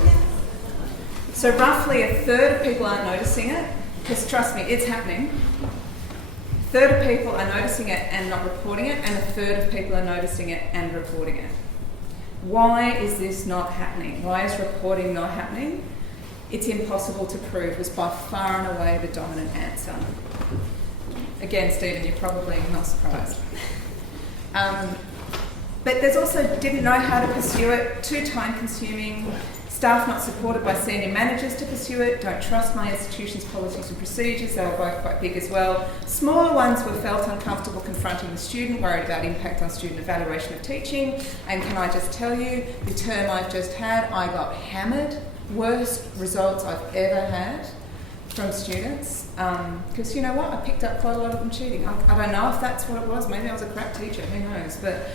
So roughly a third of people aren't noticing it, because trust me, it's happening. A third of people are noticing it and not reporting it, and a third of people are noticing it and reporting it. Why is this not happening? Why is reporting not happening? It's impossible to prove was by far and away the dominant answer. Again, Stephen, you're probably not surprised. But there's also didn't know how to pursue it, too time consuming, staff not supported by senior managers to pursue it, don't trust my institution's policies and procedures, they were both quite big as well. Smaller ones were felt uncomfortable confronting the student, worried about impact on student evaluation of teaching, and can I just tell you, the term I've just had, I got hammered, worst results I've ever had from students, because you know what, I picked up quite a lot of them cheating. I don't know if that's what it was, maybe I was a crap teacher, who knows, but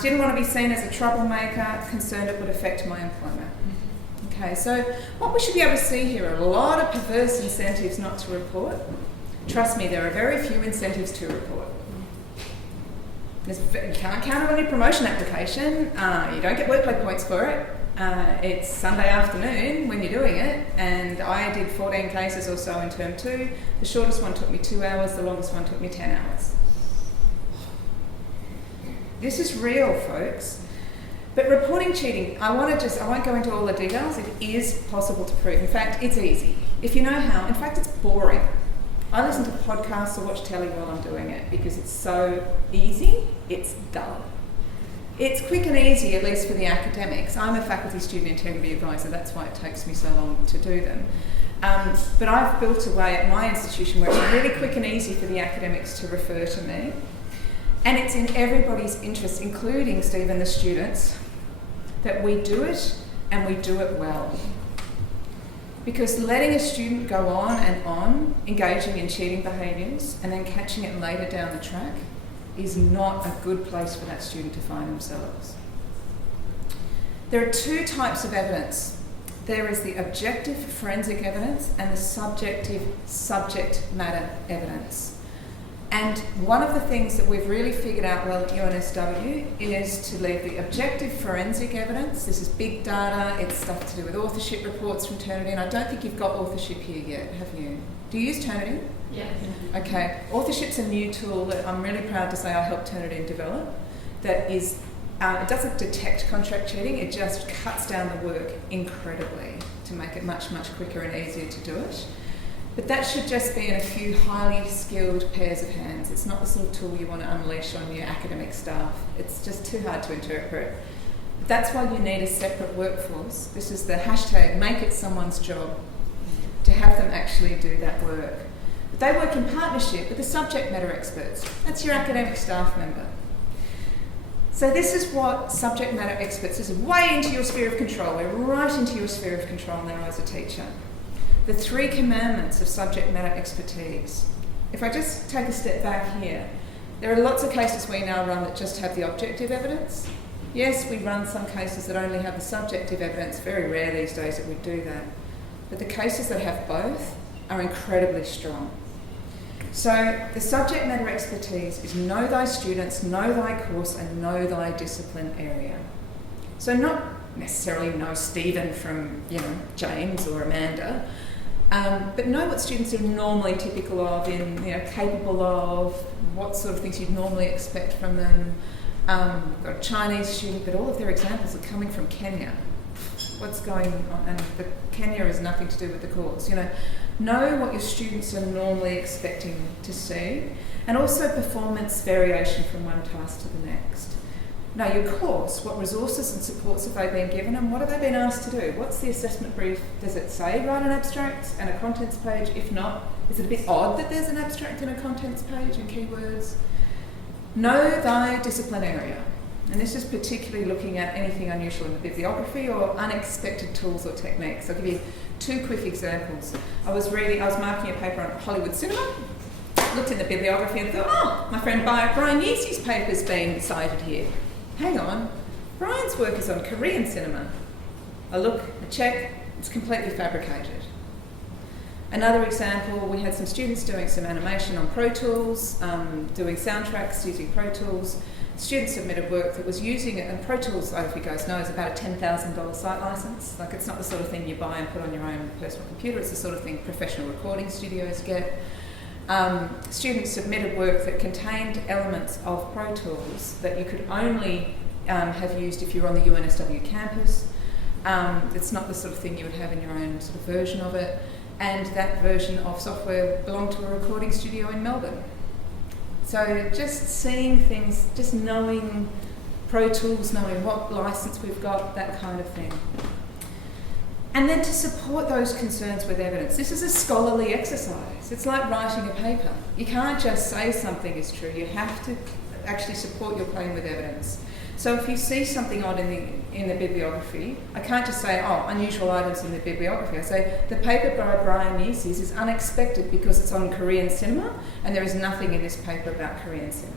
didn't want to be seen as a troublemaker, concerned it would affect my employment. Okay, so what we should be able to see here are a lot of perverse incentives not to report. Trust me, there are very few incentives to report. You can't count on your promotion application, you don't get workload points for it. It's Sunday afternoon when you're doing it, and I did 14 cases or so in term 2. The shortest one took me 2 hours, the longest one took me 10 hours. This is real, folks. But reporting cheating, I won't go into all the details. It is possible to prove. In fact, it's easy. If you know how, in fact, it's boring. I listen to podcasts or watch telly while I'm doing it because it's so easy, it's dull. It's quick and easy, at least for the academics. I'm a faculty student integrity advisor, that's why it takes me so long to do them. But I've built a way at my institution where it's really quick and easy for the academics to refer to me. And it's in everybody's interest, including, Stephen, the students, that we do it and we do it well. Because letting a student go on, engaging in cheating behaviours, and then catching it later down the track is not a good place for that student to find themselves. There are 2 types of evidence. There is the objective forensic evidence and the subjective subject matter evidence. And one of the things that we've really figured out well at UNSW is to leave the objective forensic evidence. This is big data, it's stuff to do with authorship reports from Turnitin. I don't think you've got authorship here yet, have you? Do you use Turnitin? Yeah. Okay. Authorship's a new tool that I'm really proud to say I helped Turnitin develop. That is, it doesn't detect contract cheating, it just cuts down the work incredibly to make it much, much quicker and easier to do it. But that should just be in a few highly skilled pairs of hands. It's not the sort of tool you want to unleash on your academic staff. It's just too hard to interpret. That's why you need a separate workforce. This is the hashtag, make it someone's job, to have them actually do that work. But they work in partnership with the subject matter experts. That's your academic staff member. So this is what subject matter experts, this is way into your sphere of control. We're right into your sphere of control now as a teacher. The 3 commandments of subject matter expertise. If I just take a step back here, there are lots of cases we now run that just have the objective evidence. Yes, we run some cases that only have the subjective evidence. Very rare these days that we do that. But the cases that have both are incredibly strong. So the subject matter expertise is know thy students, know thy course, and know thy discipline area. So not necessarily know Stephen from, James or Amanda, but know what students are normally typical of, capable of, what sort of things you'd normally expect from them. We've got a Chinese student, but all of their examples are coming from Kenya. What's going on? And Kenya has nothing to do with the course. Know what your students are normally expecting to see, and also performance variation from one task to the next. Know your course, what resources and supports have they been given, and what have they been asked to do? What's the assessment brief? Does it say write an abstract and a contents page? If not, is it a bit odd that there's an abstract and a contents page and keywords? Know thy discipline area. And this is particularly looking at anything unusual in the bibliography or unexpected tools or techniques. I'll give you 2 quick examples. I was marking a paper on Hollywood cinema, looked in the bibliography and thought, my friend Brian Yeasy's paper's been cited here. Hang on, Brian's work is on Korean cinema. I look, I check, it's completely fabricated. Another example, we had some students doing some animation on Pro Tools, doing soundtracks using Pro Tools. Students submitted work that was using it, and Pro Tools, if you guys know, is about a $10,000 site license. Like, it's not the sort of thing you buy and put on your own personal computer, it's the sort of thing professional recording studios get. Students submitted work that contained elements of Pro Tools that you could only have used if you're on the UNSW campus. It's not the sort of thing you would have in your own sort of version of it. And that version of software belonged to a recording studio in Melbourne. So just seeing things, just knowing Pro Tools, knowing what license we've got, that kind of thing. And then to support those concerns with evidence. This is a scholarly exercise. It's like writing a paper. You can't just say something is true. You have to actually support your claim with evidence. So if you see something odd in the bibliography, I can't just say, oh, unusual items in the bibliography. I say, the paper by Brian Neises is unexpected because it's on Korean cinema, and there is nothing in this paper about Korean cinema.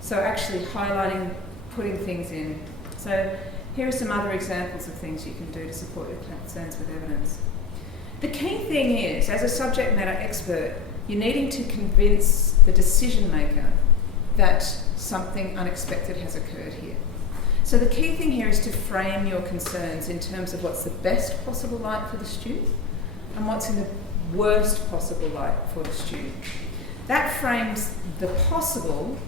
So actually highlighting, putting things in. So here are some other examples of things you can do to support your concerns with evidence. The key thing is, as a subject matter expert, you're needing to convince the decision maker that something unexpected has occurred here. So the key thing here is to frame your concerns in terms of what's the best possible light for the student and what's in the worst possible light for the student. That frames the possible,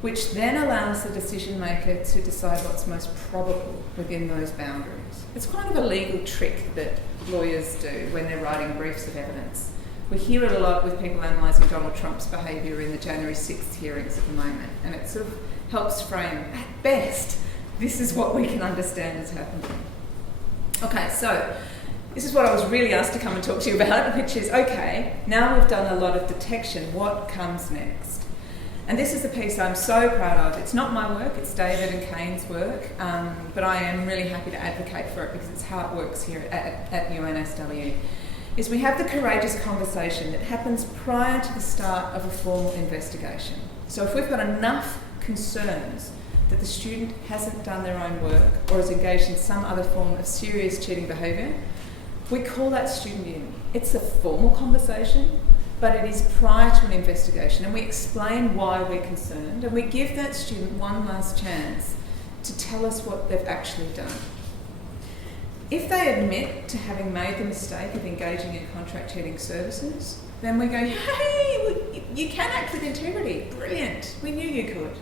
which then allows the decision maker to decide what's most probable within those boundaries. It's kind of a legal trick that lawyers do when they're writing briefs of evidence. We hear it a lot with people analysing Donald Trump's behaviour in the January 6th hearings at the moment, and it sort of helps frame, at best, this is what we can understand has happened. Okay, so this is what I was really asked to come and talk to you about, which is, okay, now we've done a lot of detection, what comes next? And this is the piece I'm so proud of. It's not my work, it's David and Kane's work, but I am really happy to advocate for it because it's how it works here at UNSW. Is we have the courageous conversation that happens prior to the start of a formal investigation. So if we've got enough concerns that the student hasn't done their own work or is engaged in some other form of serious cheating behaviour, we call that student in. It's a formal conversation, but it is prior to an investigation, and we explain why we're concerned, and we give that student one last chance to tell us what they've actually done. If they admit to having made the mistake of engaging in contract cheating services, then we go, hey, you can act with integrity. Brilliant. We knew you could.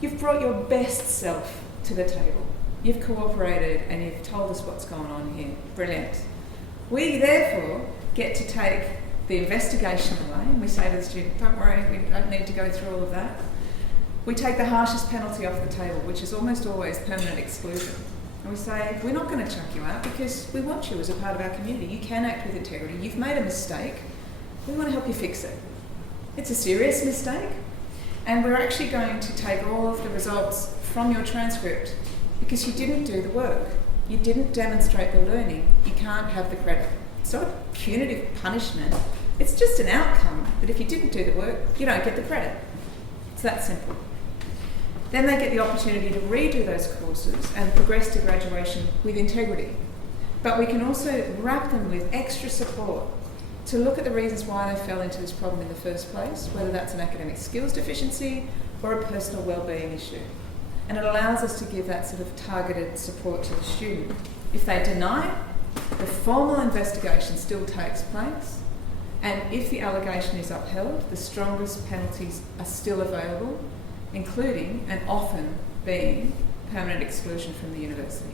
You've brought your best self to the table. You've cooperated and you've told us what's going on here. Brilliant. We therefore get to take the investigation away, and we say to the student, don't worry, we don't need to go through all of that. We take the harshest penalty off the table, which is almost always permanent exclusion. And we say, we're not going to chuck you out because we want you as a part of our community. You can act with integrity. You've made a mistake. We want to help you fix it. It's a serious mistake. And we're actually going to take all of the results from your transcript because you didn't do the work. You didn't demonstrate the learning. You can't have the credit. It's not a punitive punishment. It's just an outcome that if you didn't do the work, you don't get the credit. It's that simple. Then they get the opportunity to redo those courses and progress to graduation with integrity. But we can also wrap them with extra support to look at the reasons why they fell into this problem in the first place, whether that's an academic skills deficiency or a personal wellbeing issue. And it allows us to give that sort of targeted support to the student. If they deny, the formal investigation still takes place, and if the allegation is upheld, the strongest penalties are still available, including and often being permanent exclusion from the university.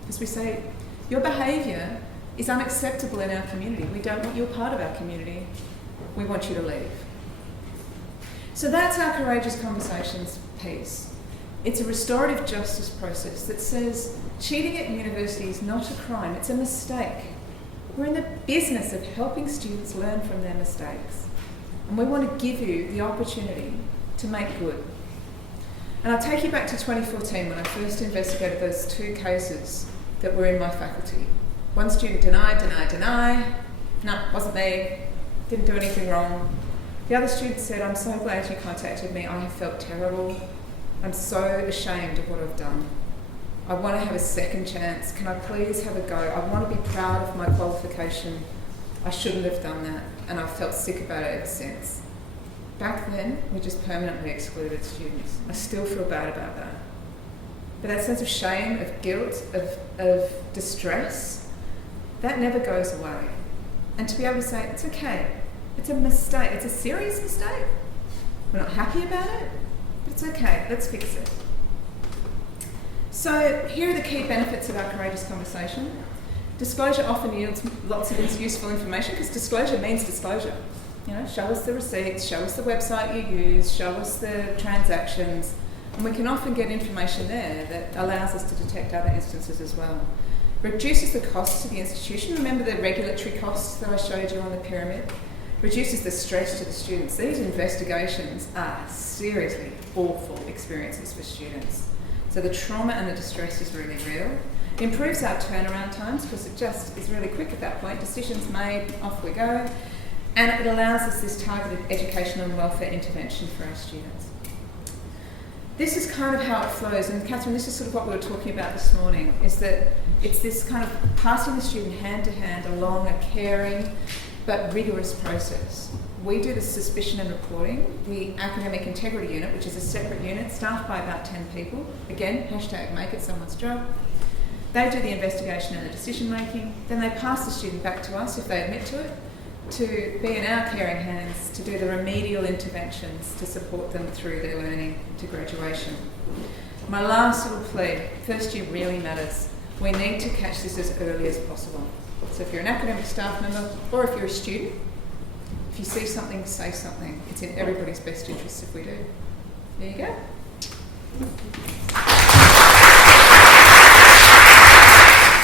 Because we say, your behaviour is unacceptable in our community. We don't want you a part of our community. We want you to leave. So that's our Courageous Conversations piece. It's a restorative justice process that says cheating at university is not a crime, it's a mistake. We're in the business of helping students learn from their mistakes. And we want to give you the opportunity to make good. And I'll take you back to 2014 when I first investigated those two cases that were in my faculty. One student denied. No, wasn't me, didn't do anything wrong. The other student said, I'm so glad you contacted me, I have felt terrible. I'm so ashamed of what I've done. I want to have a second chance. Can I please have a go? I want to be proud of my qualification. I shouldn't have done that, and I've felt sick about it ever since. Back then, we just permanently excluded students. I still feel bad about that. But that sense of shame, of guilt, of distress, that never goes away. And to be able to say, it's okay, it's a mistake, it's a serious mistake. We're not happy about it, but it's okay, let's fix it. So here are the key benefits of our courageous conversation. Disclosure often yields lots of useful information because disclosure means disclosure. You know, show us the receipts, show us the website you use, show us the transactions, and we can often get information there that allows us to detect other instances as well. Reduces the cost to the institution. Remember the regulatory costs that I showed you on the pyramid? Reduces the stress to the students. These investigations are seriously awful experiences for students. So the trauma and the distress is really real. It improves our turnaround times because it just is really quick at that point. Decisions made, off we go. And it allows us this targeted educational and welfare intervention for our students. This is kind of how it flows, and Catherine, this is sort of what we were talking about this morning, is that it's this kind of passing the student hand to hand along a caring but rigorous process. We do the suspicion and reporting, the academic integrity unit, which is a separate unit staffed by about 10 people. Again, hashtag make it someone's job. They do the investigation and the decision making, then they pass the student back to us if they admit to it, to be in our caring hands, to do the remedial interventions to support them through their learning to graduation. My last little plea, first year really matters. We need to catch this as early as possible. So if you're an academic staff member or if you're a student, if you see something, say something. It's in everybody's best interest if we do. There you go.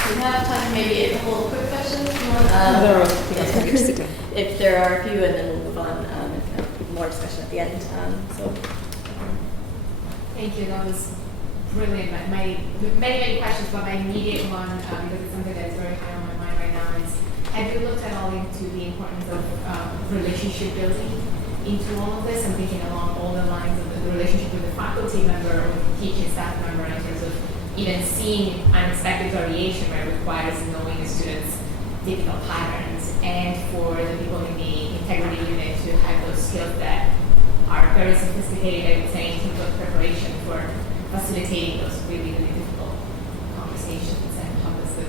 We have time for maybe a couple of quick questions. If there are a few, and then we'll move on and have more discussion at the end. Thank you. That was brilliant. Many questions, but my immediate one, because it's something that is very high on my mind right now, is have you looked at all into the importance of relationship building into all of this? I'm thinking along all the lines of the relationship with the faculty member or teaching staff member in terms of even seeing unexpected variation where it requires knowing the students' typical patterns, and for the people in the integrity unit to have those skills that are very sophisticated, I would say, in terms of preparation for facilitating those really, really difficult conversations, and how does the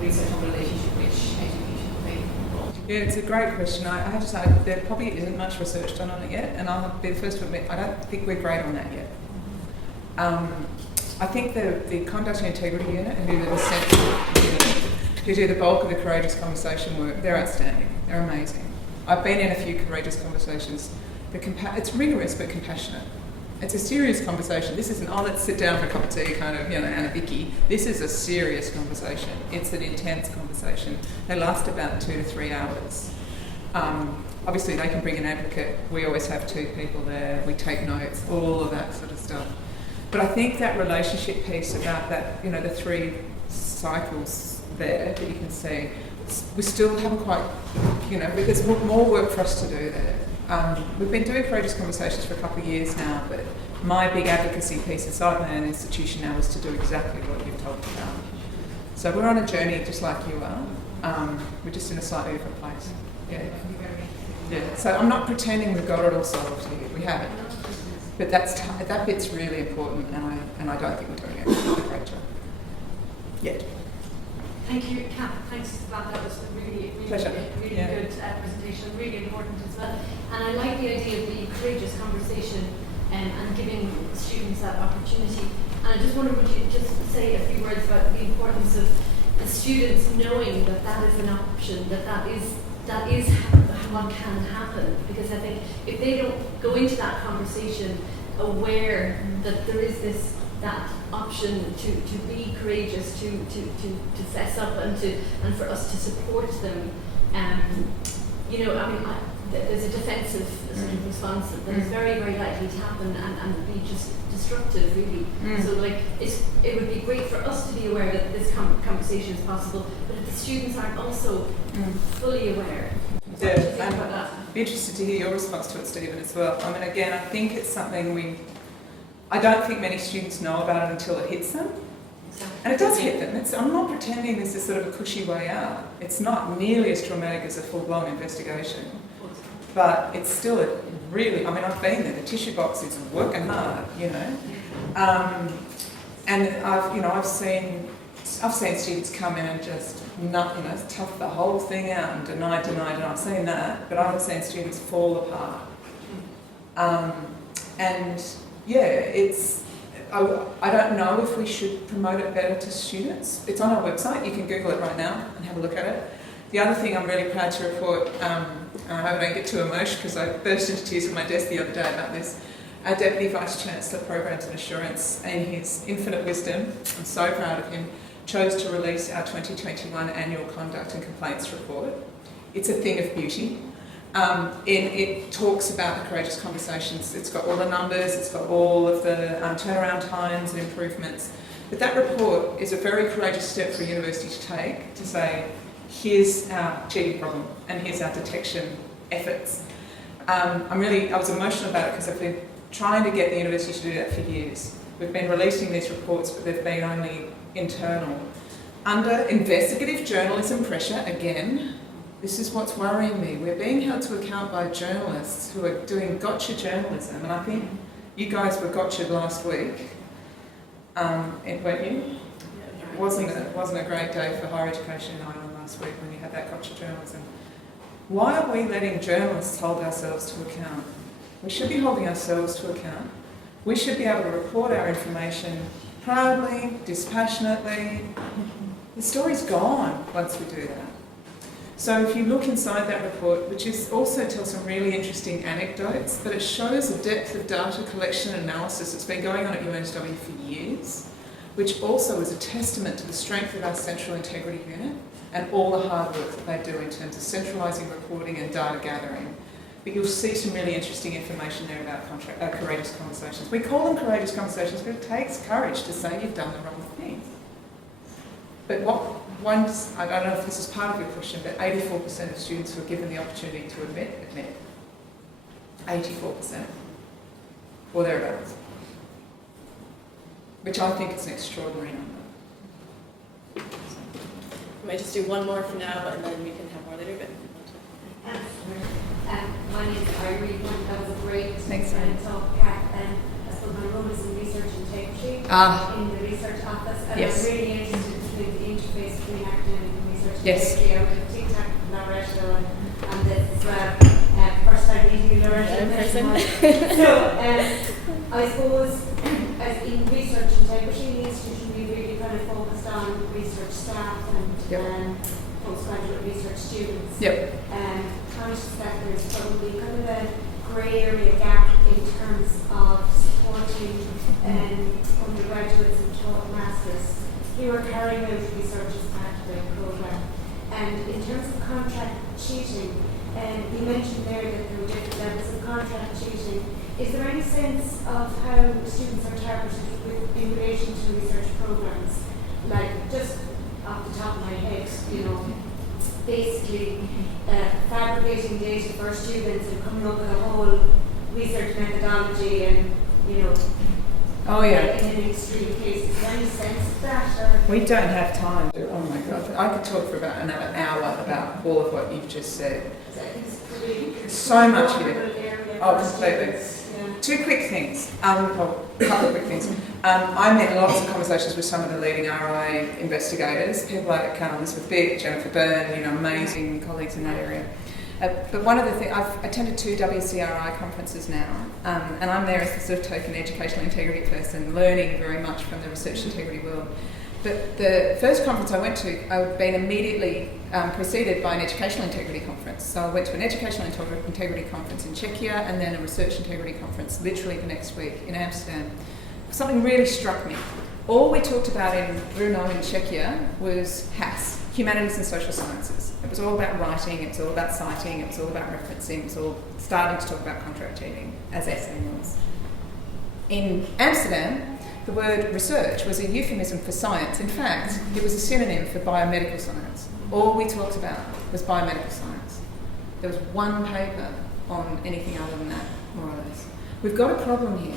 research on relationship rich education play a role? Yeah, it's a great question. I have to say there probably isn't much research done on it yet, and I'll be the first to admit I don't think we're great on that yet. I think the conduct and integrity unit, who are the central unit, who do the bulk of the courageous conversation work, they're outstanding. They're amazing. I've been in a few courageous conversations. It's rigorous but compassionate. It's a serious conversation. This isn't, let's sit down for a cup of tea, kind of, and a Vicky. This is a serious conversation. It's an intense conversation. They last about 2 to 3 hours. Obviously, they can bring an advocate. We always have 2 people there. We take notes, all of that sort of stuff. But I think that relationship piece about that, the 3 cycles there that you can see, we still haven't quite, there's more work for us to do there. We've been doing courageous conversations for a couple of years now, but my big advocacy piece inside my own institution now is to do exactly what you've talked about. So we're on a journey just like you are. We're just in a slightly different place. Yeah. So I'm not pretending we've got it all solved here. We haven't. But that bit's really important, and I don't think we're doing a great job yet. Thank you, Cath. Thanks for that. That was a really good presentation, really important as well. And I like the idea of the courageous conversation and giving students that opportunity. And I just wondered, would you just say a few words about the importance of the students knowing that that is an option, that is what can happen? Because I think if they don't go into that conversation aware that there is that option to be courageous, to fess up and for us to support them, there's a defensive sort of response that is very, very likely to happen and be just destructive, really. So it would be great for us to be aware that this conversation is possible, but if the students aren't also fully aware. Yeah, and I'd be interested to hear your response to it, Stephen, as well. I mean, again, I think it's something I don't think many students know about it until it hits them. And it does hit them. I'm not pretending this is sort of a cushy way out. It's not nearly as traumatic as a full-blown investigation, but it's still a really, I've been there, the tissue box is working hard, and I've seen students come in and just tough the whole thing out and deny. I've seen that, but I've seen students fall apart. I don't know if we should promote it better to students. It's on our website. You can Google it right now and have a look at it. The other thing I'm really proud to report, I don't get too emotional because I burst into tears at my desk the other day about this. Our Deputy Vice Chancellor, Programs and Assurance, in his infinite wisdom, I'm so proud of him, chose to release our 2021 Annual Conduct and Complaints Report. It's a thing of beauty. It talks about the courageous conversations. It's got all the numbers, it's got all of the turnaround times and improvements. But that report is a very courageous step for a university to take, to say, here's our cheating problem and here's our detection efforts. I was emotional about it because I've been trying to get the university to do that for years. We've been releasing these reports, but they've been only internal. Under investigative journalism pressure, again, this is what's worrying me. We're being held to account by journalists who are doing gotcha journalism, and I think you guys were gotcha last week, weren't you? It wasn't a great day for higher education in Ireland last week when you had that gotcha journalism. Why are we letting journalists hold ourselves to account? We should be holding ourselves to account. We should be able to report our information proudly, dispassionately. The story's gone once we do that. So if you look inside that report, which also tells some really interesting anecdotes, but it shows a depth of data collection and analysis that's been going on at UNSW for years, which also is a testament to the strength of our Central Integrity Unit and all the hard work that they do in terms of centralising reporting and data gathering. But you'll see some really interesting information there about courageous conversations. We call them courageous conversations, but it takes courage to say you've done the wrong thing. But I don't know if this is part of your question, but 84% of students who are given the opportunity to admit. 84%. Or thereabouts. Which I think is an extraordinary number. I might just do one more for now, and then we can have more later. My name is Irene. That was a great talk, Cath. I suppose my role is in research integrity in the research office, and I'm really interested in the interface between academic and research integrity. I would TikTok from Loretto, and this is first time meeting Loretto in person. So I suppose as in research integrity, the institution we really kind of focused on research staff and postgraduate research students. Conscious that there's probably kind of a grey area gap in terms of supporting undergraduates and taught masters who are carrying out research as part of their programme. And in terms of contract cheating, you mentioned there that there were different levels of contract cheating. Is there any sense of how students are targeted in relation to research programmes? Like, just off the top of my head, basically fabricating data for students and coming up with a whole research methodology and, in an extreme case. Is there any sense of that? We don't have time. Oh my God. I could talk for about another hour about all of what you've just said. So much here. Oh, completely. Two quick things. A couple of quick things. I'm in lots of conversations with some of the leading RI investigators, people like Elizabeth Bick, Jennifer Byrne, amazing colleagues in that area. But one of the things, I've attended 2 WCRI conferences now, and I'm there as the sort of token educational integrity person, learning very much from the research integrity world. But the first conference I went to, I'd been immediately preceded by an educational integrity conference. So I went to an educational integrity conference in Czechia and then a research integrity conference literally the next week in Amsterdam. Something really struck me. All we talked about in Brno in Czechia was HAS, Humanities and Social Sciences. It was all about writing, it was all about citing, it was all about referencing, it was all starting to talk about contract cheating, as SA was. In Amsterdam, the word research was a euphemism for science. In fact, it was a synonym for biomedical science. All we talked about was biomedical science. There was one paper on anything other than that, more or less. We've got a problem here.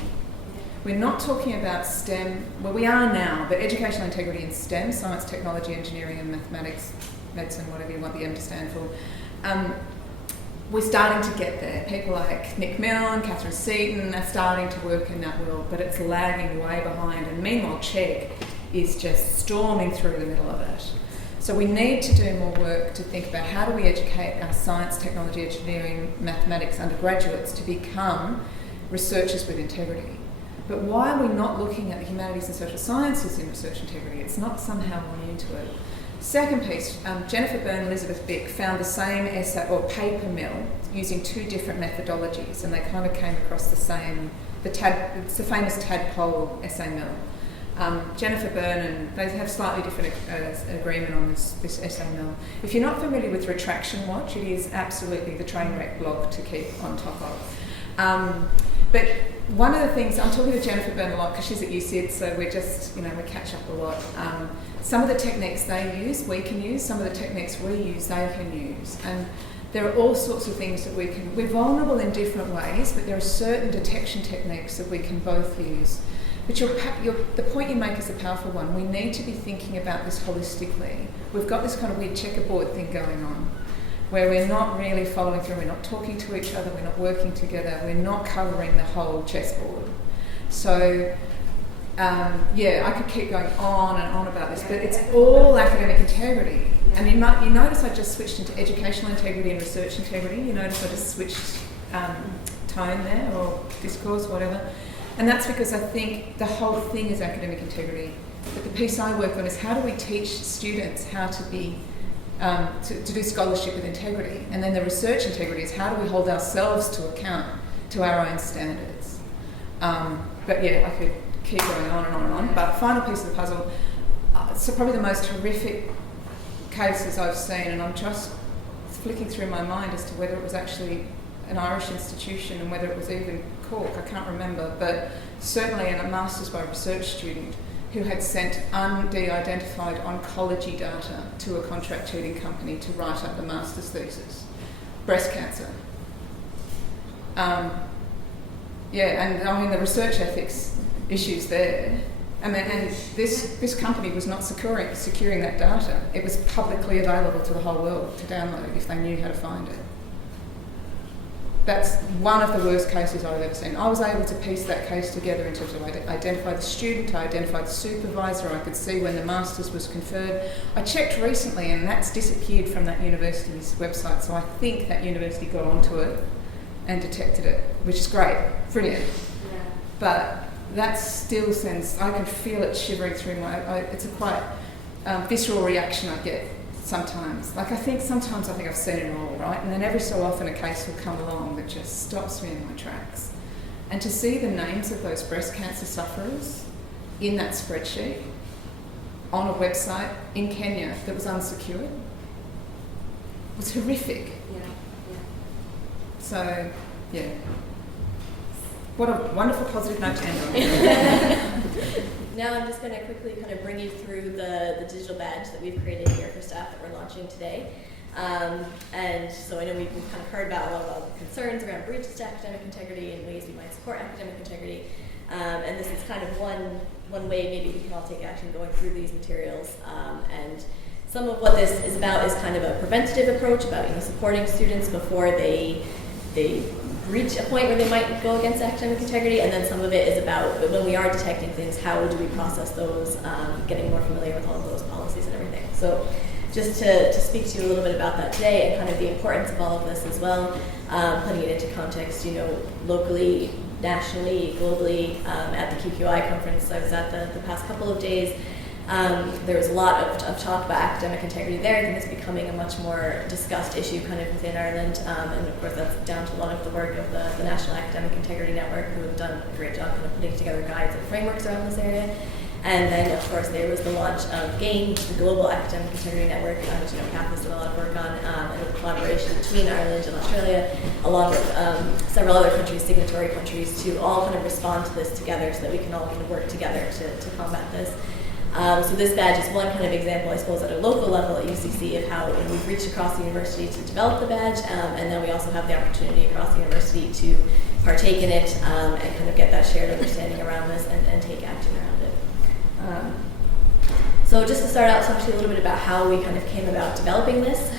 we're not talking about STEM, well we are now, but educational integrity in STEM, science, technology, engineering and mathematics, medicine, whatever you want the M to stand for. We're starting to get there. People like Nick Milne, Catherine Seaton are starting to work in that world, but it's lagging way behind. And meanwhile, Czech is just storming through the middle of it. So we need to do more work to think about how do we educate our science, technology, engineering, mathematics undergraduates to become researchers with integrity. But why are we not looking at the humanities and social sciences in research integrity? It's not somehow new to it. Second piece, Jennifer Byrne and Elizabeth Bick found the same essay or paper mill using two different methodologies, and they kind of came across the same, it's the famous tadpole essay mill. Jennifer Byrne, and they have slightly different agreement on this essay mill. If you're not familiar with Retraction Watch, it is absolutely the train wreck blog to keep on top of. But one of the things, I'm talking to Jennifer Byrne a lot because she's at UCID, so we're just, we catch up a lot. Some of the techniques they use, we can use. Some of the techniques we use, they can use. And there are all sorts of things that we're vulnerable in different ways, but there are certain detection techniques that we can both use. But the point you make is a powerful one. We need to be thinking about this holistically. We've got this kind of weird checkerboard thing going on, where we're not really following through, we're not talking to each other, we're not working together, we're not covering the whole chessboard. So, I could keep going on and on about this, but it's all academic integrity. And you notice I just switched into educational integrity and research integrity. You notice I just switched tone there, or discourse, whatever. And that's because I think the whole thing is academic integrity. But the piece I work on is how do we teach students how to be to do scholarship with integrity, and then the research integrity is how do we hold ourselves to account to our own standards. But I could keep going on and on and on. But final piece of the puzzle, so probably the most horrific cases I've seen, and I'm just flicking through my mind as to whether it was actually an Irish institution and whether it was even Cork, I can't remember, but certainly a Masters by Research student who had sent de-identified oncology data to a contract cheating company to write up the master's thesis. Breast cancer. And the research ethics issues there. And this company was not securing that data. It was publicly available to the whole world to download if they knew how to find it. That's one of the worst cases I've ever seen. I was able to piece that case together in terms of identify the student, I identified the supervisor, I could see when the master's was conferred. I checked recently and that's disappeared from that university's website, so I think that university got onto it and detected it, which is great, brilliant. Yeah. But that still sends, I can feel it shivering through it's a quite visceral reaction I get sometimes. I think I've seen it all, right? And then every so often a case will come along that just stops me in my tracks. And to see the names of those breast cancer sufferers in that spreadsheet on a website in Kenya that was unsecured was horrific. Yeah. So, what a wonderful positive note to end on. Now I'm just going to quickly kind of bring you through the digital badge that we've created here for staff that we're launching today. And so I know we've kind of heard about a lot of the concerns around breaches to academic integrity and ways we might support academic integrity. And this is kind of one way maybe we can all take action going through these materials. And some of what this is about is kind of a preventative approach about supporting students before they reach a point where they might go against academic integrity, and then some of it is about when we are detecting things, how do we process those, getting more familiar with all of those policies and everything. So just to speak to you a little bit about that today and kind of the importance of all of this as well, putting it into context, locally, nationally, globally. At the QQI conference I was at the past couple of days, there was a lot of talk about academic integrity there. I think it's becoming a much more discussed issue kind of within Ireland, and of course that's down to a lot of the work of the National Academic Integrity Network, who have done a great job kind of putting together guides and frameworks around this area. And then of course there was the launch of GAIN, the Global Academic Integrity Network, which Cath has done a lot of work on, and with collaboration between Ireland and Australia, along with several other countries, signatory countries, to all kind of respond to this together so that we can all kind of work together to combat this. So this badge is one kind of example, I suppose, at a local level at UCC of how we've reached across the university to develop the badge, and then we also have the opportunity across the university to partake in it and kind of get that shared understanding around this and take action around it. So just to start out, talk to you a little bit about how we kind of came about developing this.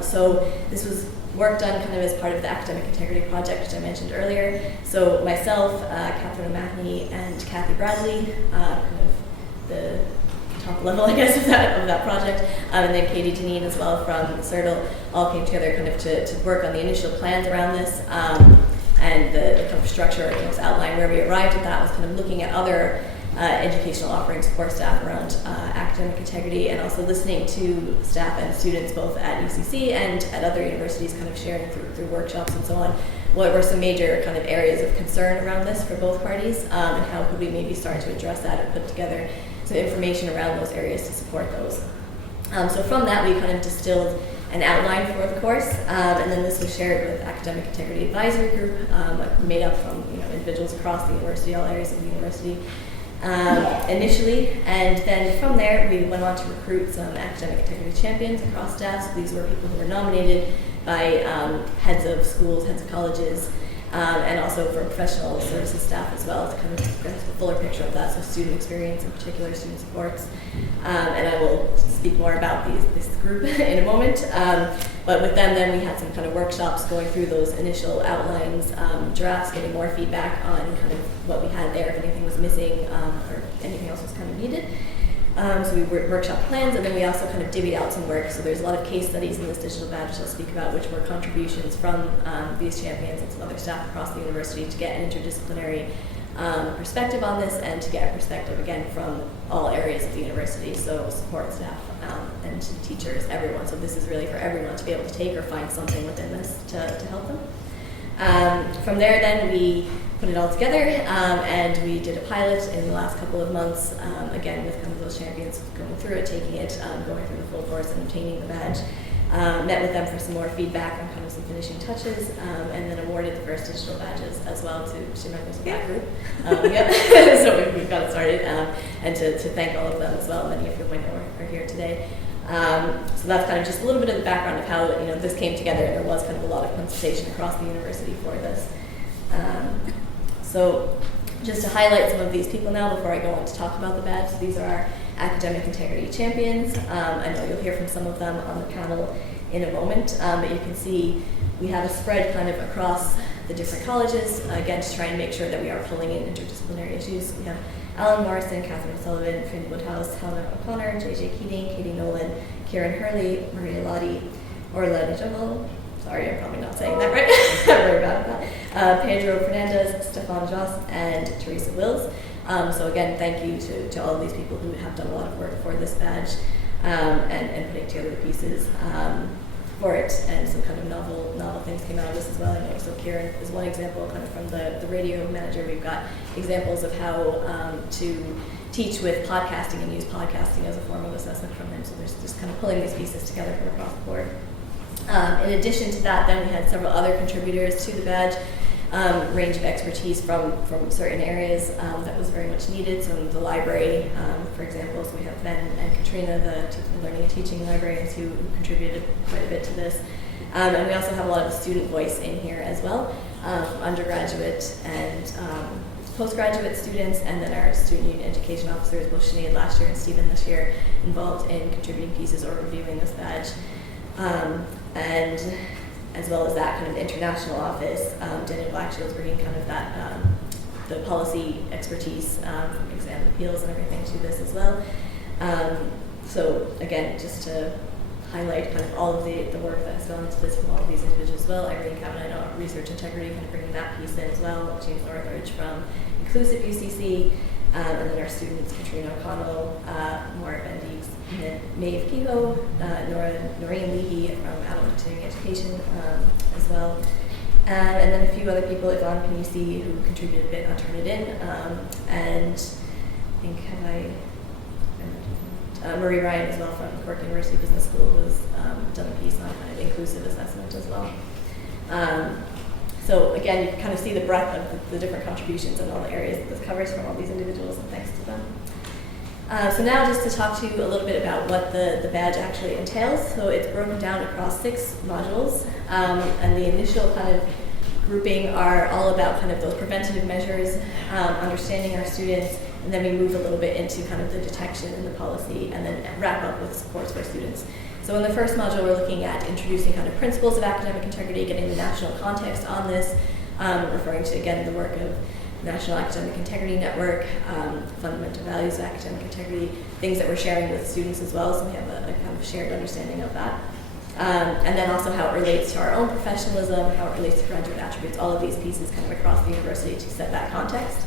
So this was work done kind of as part of the Academic Integrity Project, which I mentioned earlier. So myself, Catherine O'Mahony, and Kathy Bradley, kind of the top level, I guess, of that project, and then Katie Deneen as well from CIRTL, all came together kind of to work on the initial plans around this, and the kind of structure, I guess, outline where we arrived at that was kind of looking at other educational offerings for staff around academic integrity, and also listening to staff and students both at UCC and at other universities, kind of sharing through workshops and so on, what were some major kind of areas of concern around this for both parties, and how could we maybe start to address that or put together some information around those areas to support those. So from that, we kind of distilled an outline for the course, and then this was shared with Academic Integrity Advisory Group, made up from individuals across the university, all areas of the university, initially, and then from there we went on to recruit some academic integrity champions across staff. So these were people who were nominated by heads of schools, heads of colleges, and also for professional services staff as well, to kind of get a fuller picture of that, so student experience in particular, student supports. And I will speak more about this group in a moment. But with them then we had some kind of workshops going through those initial outlines, drafts, getting more feedback on kind of what we had there, if anything was missing or anything else was kind of needed. So we workshop plans, and then we also kind of divvied out some work. So there's a lot of case studies in this digital badge, which I'll speak about, which were contributions from these champions and some other staff across the university to get an interdisciplinary perspective on this, and to get a perspective, again, from all areas of the university, so support staff and teachers, everyone. So this is really for everyone to be able to take or find something within this to help them. From there, then, we put it all together, and we did a pilot in the last couple of months, again, with kind of those champions going through it, taking it, going through the full course and obtaining the badge. Met with them for some more feedback on kind of some finishing touches, and then awarded the first digital badges as well to members of that group. So we've got it started, and to thank all of them as well, many of whom I know are here today. So that's kind of just a little bit of the background of how this came together, and there was kind of a lot of consultation across the university for this. So just to highlight some of these people now before I go on to talk about the badge. So these are our academic integrity champions. I know you'll hear from some of them on the panel in a moment, but you can see we have a spread kind of across the different colleges, again, to try and make sure that we are pulling in interdisciplinary issues. We have Alan Morrison, Catherine Sullivan, Finn Woodhouse, Helen O'Connor, JJ Keating, Katie Nolan, Kieran Hurley, Maria Lottie, Orla Nijabal. Sorry, I'm probably not saying that right. I'm very bad at that. Pedro Fernandez, Stefan Joss, and Teresa Wills. So again, thank you to all of these people who have done a lot of work for this badge, and putting together the pieces for it, and some kind of novel things came out of this as well. I know. So Kieran is one example, kind of from the radio manager. We've got examples of how to teach with podcasting and use podcasting as a form of assessment from him. So there's just kind of pulling these pieces together from across the board. In addition to that, then we had several other contributors to the badge, range of expertise from certain areas that was very much needed. So in the library, for example, so we have Ben and Katrina, the learning and teaching librarians, who contributed quite a bit to this. And we also have a lot of student voice in here as well, undergraduate and postgraduate students, and then our student union education officers, both Sinead last year and Stephen this year, involved in contributing pieces or reviewing this badge. And as well as that kind of international office, Daniel Blackshield's bringing kind of that, the policy expertise from exam appeals and everything to this as well. So again, just to highlight kind of all of the work that's gone into this from all of these individuals as well. Irene Kavanaugh, research integrity, kind of bringing that piece in as well. James Northridge from Inclusive UCC, and then our students, Katrina O'Connell, Maura Van Deeks, Maeve Kehoe, Noreen Leahy from Adult Continuing Education as well. And then a few other people, Yvonne Panisi, who contributed a bit on Turn It In, and I think Marie Ryan as well from Cork University Business School, who's done a piece on kind of inclusive assessment as well. So again, you can kind of see the breadth of the different contributions and all the areas that this covers from all these individuals, and thanks to them. So now just to talk to you a little bit about what the badge actually entails. So it's broken down across 6 modules, and the initial kind of grouping are all about kind of those preventative measures, understanding our students, and then we move a little bit into kind of the detection and the policy, and then wrap up with supports for students. So in the first module, we're looking at introducing kind of principles of academic integrity, getting the national context on this, referring to, again, the work of National Academic Integrity Network, fundamental values of academic integrity, things that we're sharing with students as well, so we have a kind of shared understanding of that. And then also how it relates to our own professionalism, how it relates to graduate attributes, all of these pieces kind of across the university to set that context.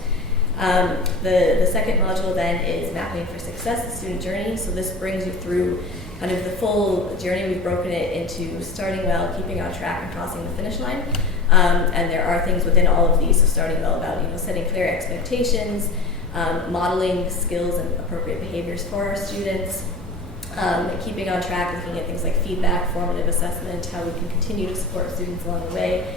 The second module then is mapping for success, the student journey. So this brings you through kind of the full journey. We've broken it into starting well, keeping on track, and crossing the finish line. And there are things within all of these, so starting well about setting clear expectations, modeling skills and appropriate behaviors for our students, keeping on track, looking at things like feedback, formative assessment, how we can continue to support students along the way,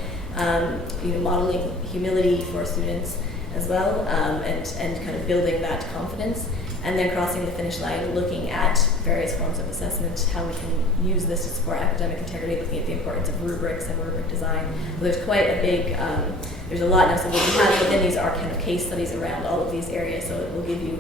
modeling humility for students as well, and kind of building that confidence. And then crossing the finish line, looking at various forms of assessment, how we can use this to support academic integrity, looking at the importance of rubrics and rubric design. So there's quite a big, there's a lot now. So what we have within these are kind of case studies around all of these areas. So it will give you,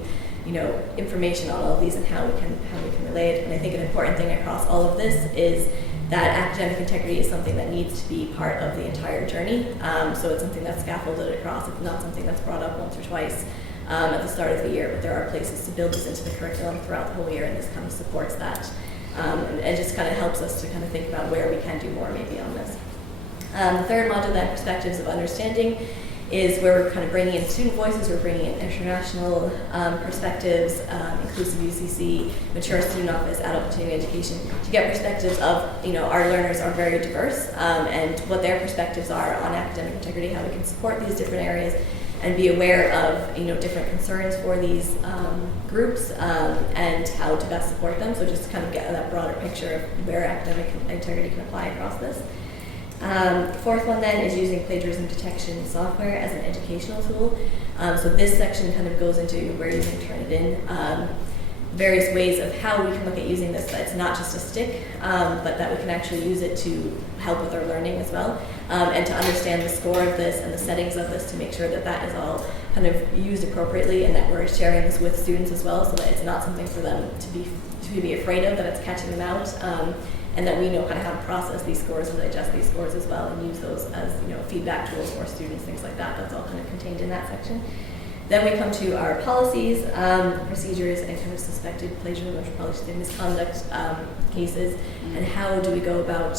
information on all of these and how we can relate. And I think an important thing across all of this is that academic integrity is something that needs to be part of the entire journey. So it's something that's scaffolded across. It's not something that's brought up once or twice at the start of the year, but there are places to build this into the curriculum throughout the whole year, and this kind of supports that, and just kind of helps us to kind of think about where we can do more maybe on this. The third module, then, perspectives of understanding, is where we're kind of bringing in student voices, we're bringing in international perspectives, inclusive UCC, mature student office, adult continuing education, to get perspectives of, our learners are very diverse, and what their perspectives are on academic integrity, how we can support these different areas, and be aware of different concerns for these groups, and how to best support them. So just to kind of get that broader picture of where academic integrity can apply across this. Fourth one then is using plagiarism detection software as an educational tool. So this section kind of goes into where you can turn it in, various ways of how we can look at using this, that it's not just a stick, but that we can actually use it to help with our learning as well, and to understand the score of this and the settings of this to make sure that that is all kind of used appropriately, and that we're sharing this with students as well, so that it's not something for them to be afraid of, that it's catching them out, and that we know kind of how to process these scores and digest these scores as well, and use those as feedback tools for students, things like that. That's all kind of contained in that section. Then we come to our policies, procedures, and kind of suspected plagiarism, or probably should say misconduct cases, and how do we go about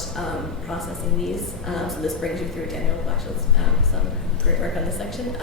processing these. So this brings you through, Daniel actually some great work on this section,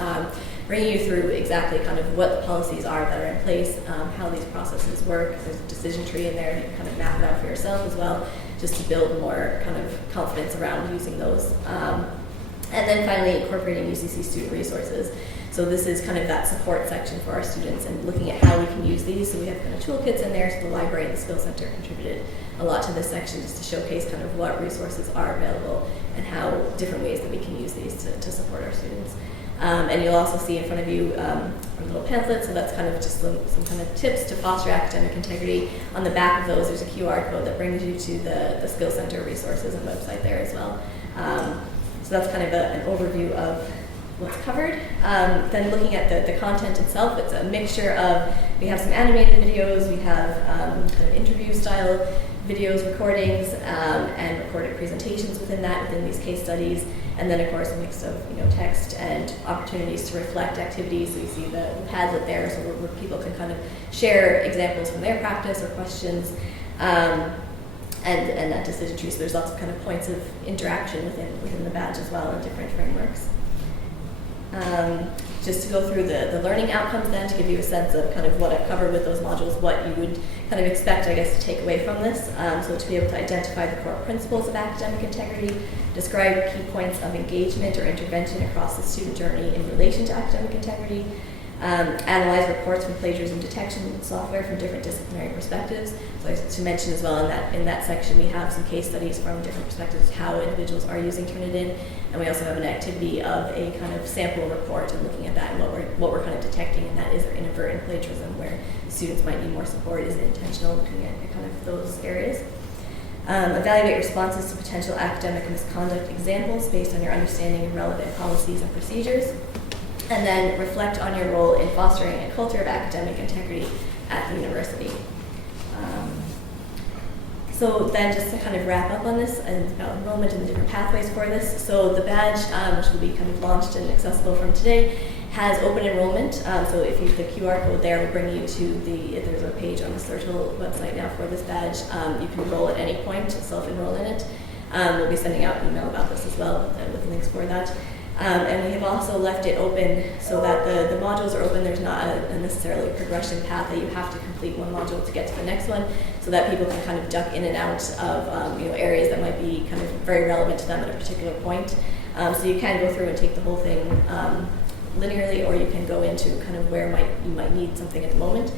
bringing you through exactly kind of what the policies are that are in place, how these processes work. There's a decision tree in there, you can kind of map it out for yourself as well, just to build more kind of confidence around using those. And then finally, incorporating UCC student resources. So this is kind of that support section for our students and looking at how we can use these. So we have kind of toolkits in there. So the library and the Skills Center contributed a lot to this section, just to showcase kind of what resources are available and how different ways that we can use these to support our students. And you'll also see in front of you a little pamphlet, so that's kind of just some kind of tips to foster academic integrity. On the back of those, there's a QR code that brings you to the Skills Center resources and website there as well. So that's kind of an overview of what's covered. Then looking at the content itself, it's a mixture of, we have some animated videos, we have kind of interview style videos, recordings, and recorded presentations within these case studies. And then of course a mix of text and opportunities to reflect activities. So you see the Padlet there, so where people can kind of share examples from their practice or questions. And that decision tree, so there's lots of kind of points of interaction within the badge as well in different frameworks. Just to go through the learning outcomes then, to give you a sense of kind of what I've covered with those modules, what you would kind of expect, I guess, to take away from this. So to be able to identify the core principles of academic integrity, describe key points of engagement or intervention across the student journey in relation to academic integrity, analyze reports from plagiarism detection software from different disciplinary perspectives. So to mention as well in that section, we have some case studies from different perspectives of how individuals are using Turnitin, and we also have an activity of a kind of sample report and looking at that and what we're kind of detecting, and that is there inadvertent plagiarism where students might need more support, is it intentional, looking at kind of those areas. Evaluate responses to potential academic misconduct examples based on your understanding of relevant policies and procedures. And then reflect on your role in fostering a culture of academic integrity at the university. So then just to kind of wrap up on this and about enrollment and the different pathways for this. So the badge, which will be kind of launched and accessible from today, has open enrollment. So if you, the QR code there will bring you to there's a page on the CIRTL website now for this badge. You can enroll at any point, self-enroll in it. We'll be sending out an email about this as well with links for that. And we have also left it open so that the modules are open. There's not a necessarily progression path that you have to complete one module to get to the next one, so that people can kind of duck in and out of areas that might be kind of very relevant to them at a particular point. So you can go through and take the whole thing linearly, or you can go into kind of where you might need something at the moment.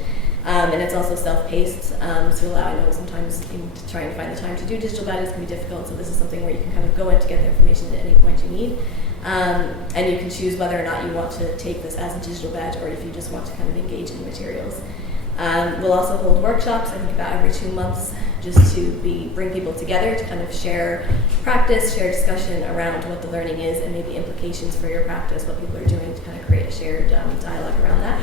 And it's also self-paced, to allow, I know sometimes trying to find the time to do digital badges can be difficult, so this is something where you can kind of go in to get the information at any point you need. And you can choose whether or not you want to take this as a digital badge or if you just want to kind of engage in materials. We'll also hold workshops, I think about every 2 months, just to bring people together to kind of share practice, share discussion around what the learning is and maybe implications for your practice, what people are doing to kind of create a shared dialogue around that.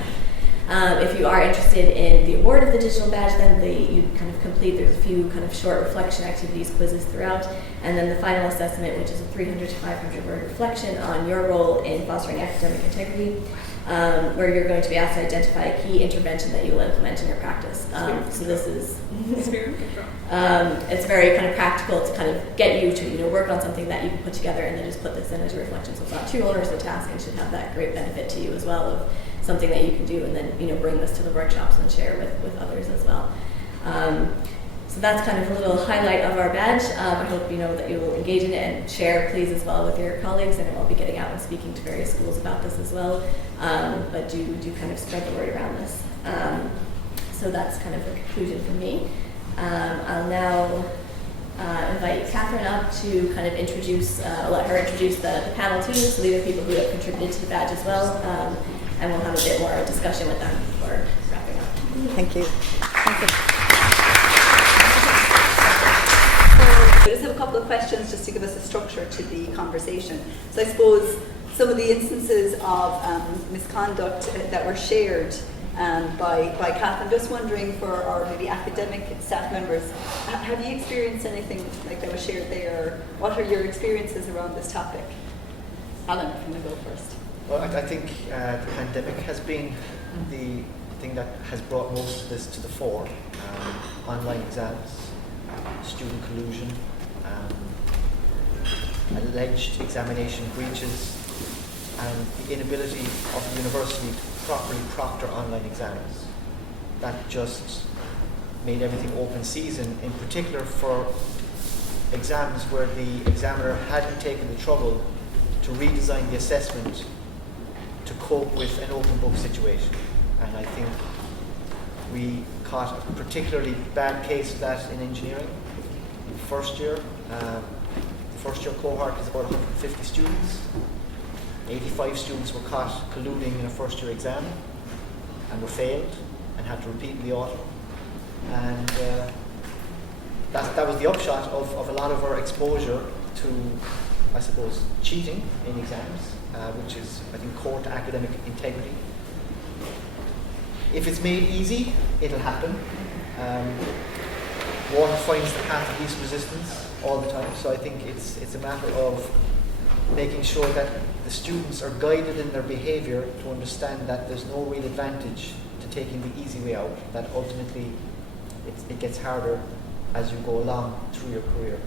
If you are interested in the award of the digital badge, then you kind of complete, there's a few kind of short reflection activities, quizzes throughout, and then the final assessment, which is a 300 to 500 word reflection on your role in fostering academic integrity, where you're going to be asked to identify a key intervention that you will implement in your practice. So this is, it's very kind of practical to kind of get you to work on something that you can put together and then just put this in as a reflection. So it's not too onerous a task and should have that great benefit to you as well of something that you can do and then bring this to the workshops and share with others as well. So that's kind of a little highlight of our badge. I hope that you will engage in it and share, please, as well with your colleagues. And I'll be getting out and speaking to various schools about this as well. But do kind of spread the word around this. So that's kind of a conclusion from me. I'll now invite Catherine up to kind of let her introduce the panel too. So these are people who have contributed to the badge as well. And we'll have a bit more discussion with them before wrapping up. Thank you. I just have a couple of questions just to give us a structure to the conversation. So I suppose some of the instances of misconduct that were shared by Cath, I'm just wondering for our maybe academic staff members, have you experienced anything like that was shared there? What are your experiences around this topic? Alan, I'm going to go first. Well, I think the pandemic has been the thing that has brought most of this to the fore. Online exams, student collusion, alleged examination breaches, and the inability of the university to properly proctor online exams. That just made everything open season, in particular for exams where the examiner hadn't taken the trouble to redesign the assessment to cope with an open book situation. And I think we caught a particularly bad case of that in engineering. In first year, the first year cohort is about 150 students. 85 students were caught colluding in a first year exam and were failed and had to repeat in the autumn. And that was the upshot of a lot of our exposure to, I suppose, cheating in exams, which is, I think, core to academic integrity. If it's made easy, it'll happen. Water finds the path of least resistance all the time, so I think it's a matter of making sure that the students are guided in their behaviour to understand that there's no real advantage to taking the easy way out, that ultimately it gets harder as you go along through your career.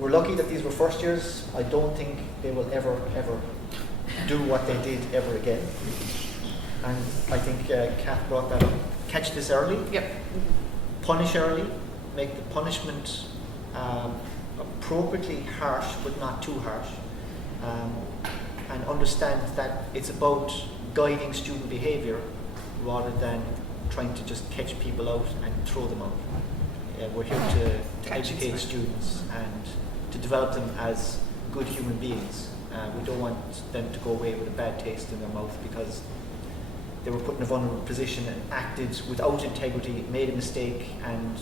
We're lucky that these were first years. I don't think they will ever do what they did ever again. And I think Cath brought that up. Catch this early. Yep. Punish early. Make the punishment appropriately harsh, but not too harsh. And understand that it's about guiding student behaviour rather than trying to just catch people out and throw them out. We're here to educate students and to develop them as good human beings. We don't want them to go away with a bad taste in their mouth because they were put in a vulnerable position and acted without integrity, made a mistake, and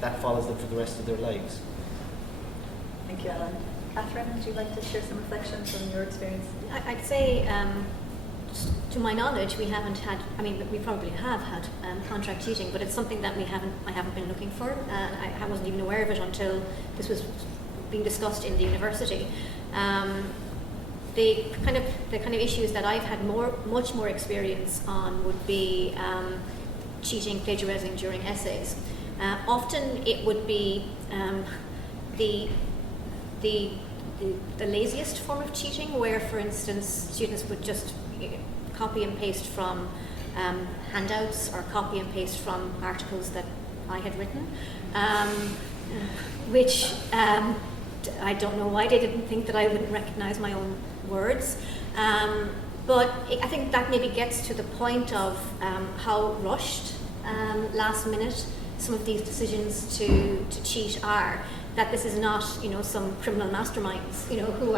that follows them for the rest of their lives. Thank you, Alan. Catherine, would you like to share some reflections from your experience? I'd say, to my knowledge, we haven't had. I mean, we probably have had contract cheating, but it's something that I haven't been looking for. I wasn't even aware of it until this was being discussed in the university. The kind of issues that I've had much more experience on would be cheating, plagiarizing during essays. Often it would be the laziest form of cheating, where, for instance, students would just copy and paste from handouts or copy and paste from articles that I had written, which I don't know why they didn't think that I wouldn't recognize my own words. But I think that maybe gets to the point of how rushed, last minute, some of these decisions to cheat are. That this is not, some criminal masterminds, who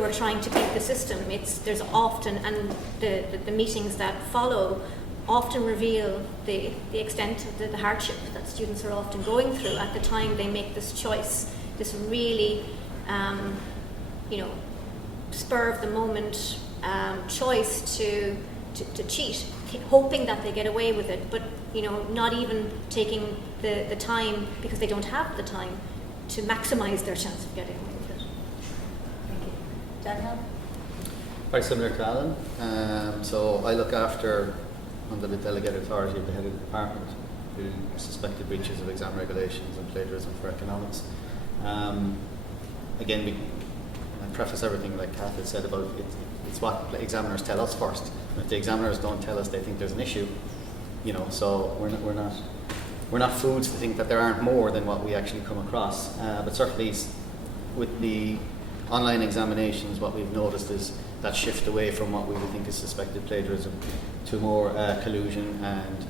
are trying to beat the system. There's often, and the meetings that follow often reveal the extent of the hardship that students are often going through at the time they make this choice, this really, spur of the moment choice to cheat, hoping that they get away with it, but not even taking the time, because they don't have the time, to maximise their chance of getting away with it. Thank you. Daniel? Very similar to Alan. So I look after, under the delegated authority of the head of the department, who suspected breaches of exam regulations and plagiarism for economics. Again, I preface everything like Cath had said about it's what examiners tell us first. And if the examiners don't tell us they think there's an issue, so we're not fools to think that there aren't more than what we actually come across. But certainly with the online examinations, what we've noticed is that shift away from what we would think is suspected plagiarism to more collusion and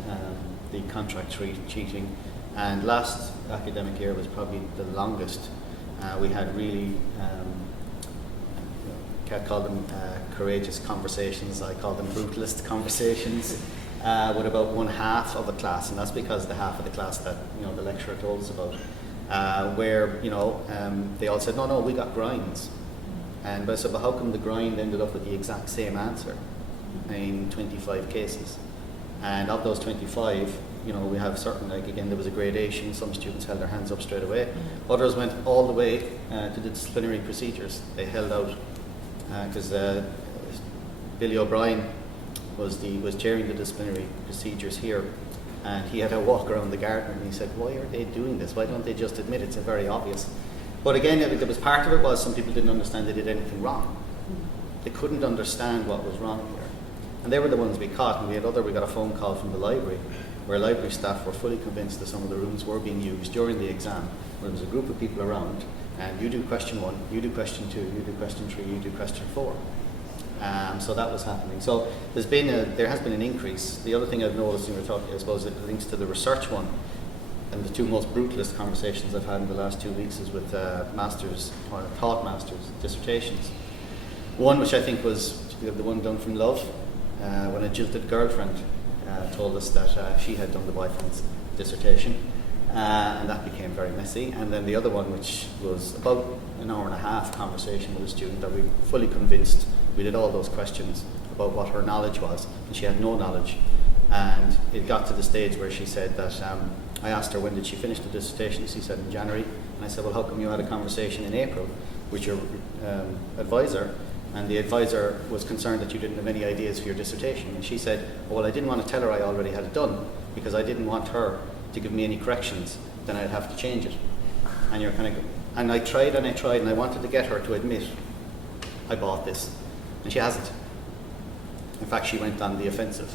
the contract cheating. And last academic year was probably the longest. We had really, Cath called them courageous conversations, I call them brutalist conversations. With about one half of a class, and that's because the half of the class that the lecturer told us about, where they all said, no, we got grinds, and I said, but how come the grind ended up with the exact same answer in 25 cases? And of those 25, we have certain, like again, there was a gradation. Some students held their hands up straight away. Others went all the way to the disciplinary procedures. They held out because Billy O'Brien was chairing the disciplinary procedures here, and he had a walk around the garden and he said, why are they doing this? Why don't they just admit it's very obvious? But again, there was part of it was some people didn't understand they did anything wrong. They couldn't understand what was wrong here. And they were the ones we caught, and we got a phone call from the library where library staff were fully convinced that some of the rooms were being used during the exam, where there was a group of people around, and you do question 1, you do question 2, you do question 3, you do question 4. So that was happening. So there has been an increase. The other thing I've noticed when we're talking, I suppose, it links to the research one, and the two most brutalist conversations I've had in the last 2 weeks is with masters or thought masters dissertations. One which I think was the one done from love, when a jilted girlfriend told us that she had done the boyfriend's dissertation, and that became very messy. And then the other one, which was about an hour and a half conversation with a student that we fully convinced. We did all those questions about what her knowledge was, and she had no knowledge. And it got to the stage where she said that, I asked her when did she finish the dissertation. She said in January. And I said, well, how come you had a conversation in April with your advisor? And the advisor was concerned that you didn't have any ideas for your dissertation. And she said, oh, well, I didn't want to tell her I already had it done, because I didn't want her to give me any corrections, then I'd have to change it. And you're kind of, and I tried, and I wanted to get her to admit, I bought this. And she hasn't. In fact, she went on the offensive.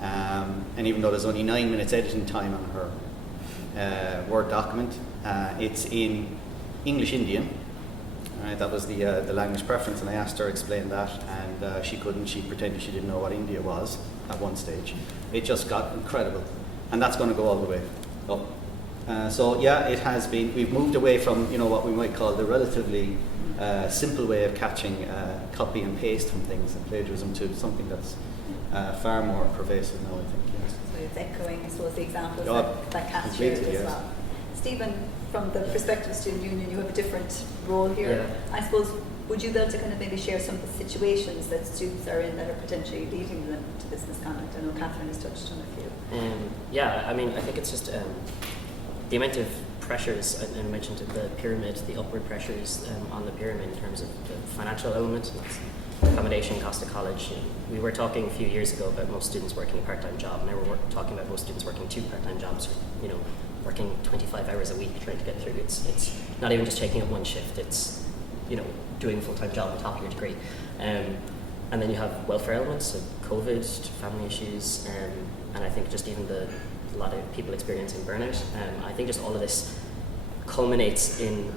And even though there's only 9 minutes editing time on her Word document, it's in English Indian, Right, that was the language preference, and I asked her to explain that, and she couldn't. She pretended she didn't know what India was at one stage. It just got incredible, and that's going to go all the way up. So yeah, it has been. We've moved away from what we might call the relatively simple way of catching copy and paste from things and plagiarism to something that's far more pervasive now, I think. Yes. So it's echoing, I suppose, the examples Oh, that Cath shared completely, as yes. well. Stephen, from the perspective of Student Union, you have a different role here. Yeah. I suppose, would you be able to kind of maybe share some of the situations that students are in that are potentially leading them to this misconduct? I know Catherine has touched on a few. Yeah, I mean, I think it's just the amount of pressures, I mentioned the pyramid, the upward pressures on the pyramid in terms of the financial element, accommodation, cost of college. We were talking a few years ago about most students working a part-time job, and now we're talking about most students working 2 part-time jobs, working 25 hours a week trying to get through. It's not even just taking up one shift, it's doing a full-time job on top of your degree. And then you have welfare elements, so COVID, family issues, and I think just even a lot of people experiencing burnout. I think just all of this culminates in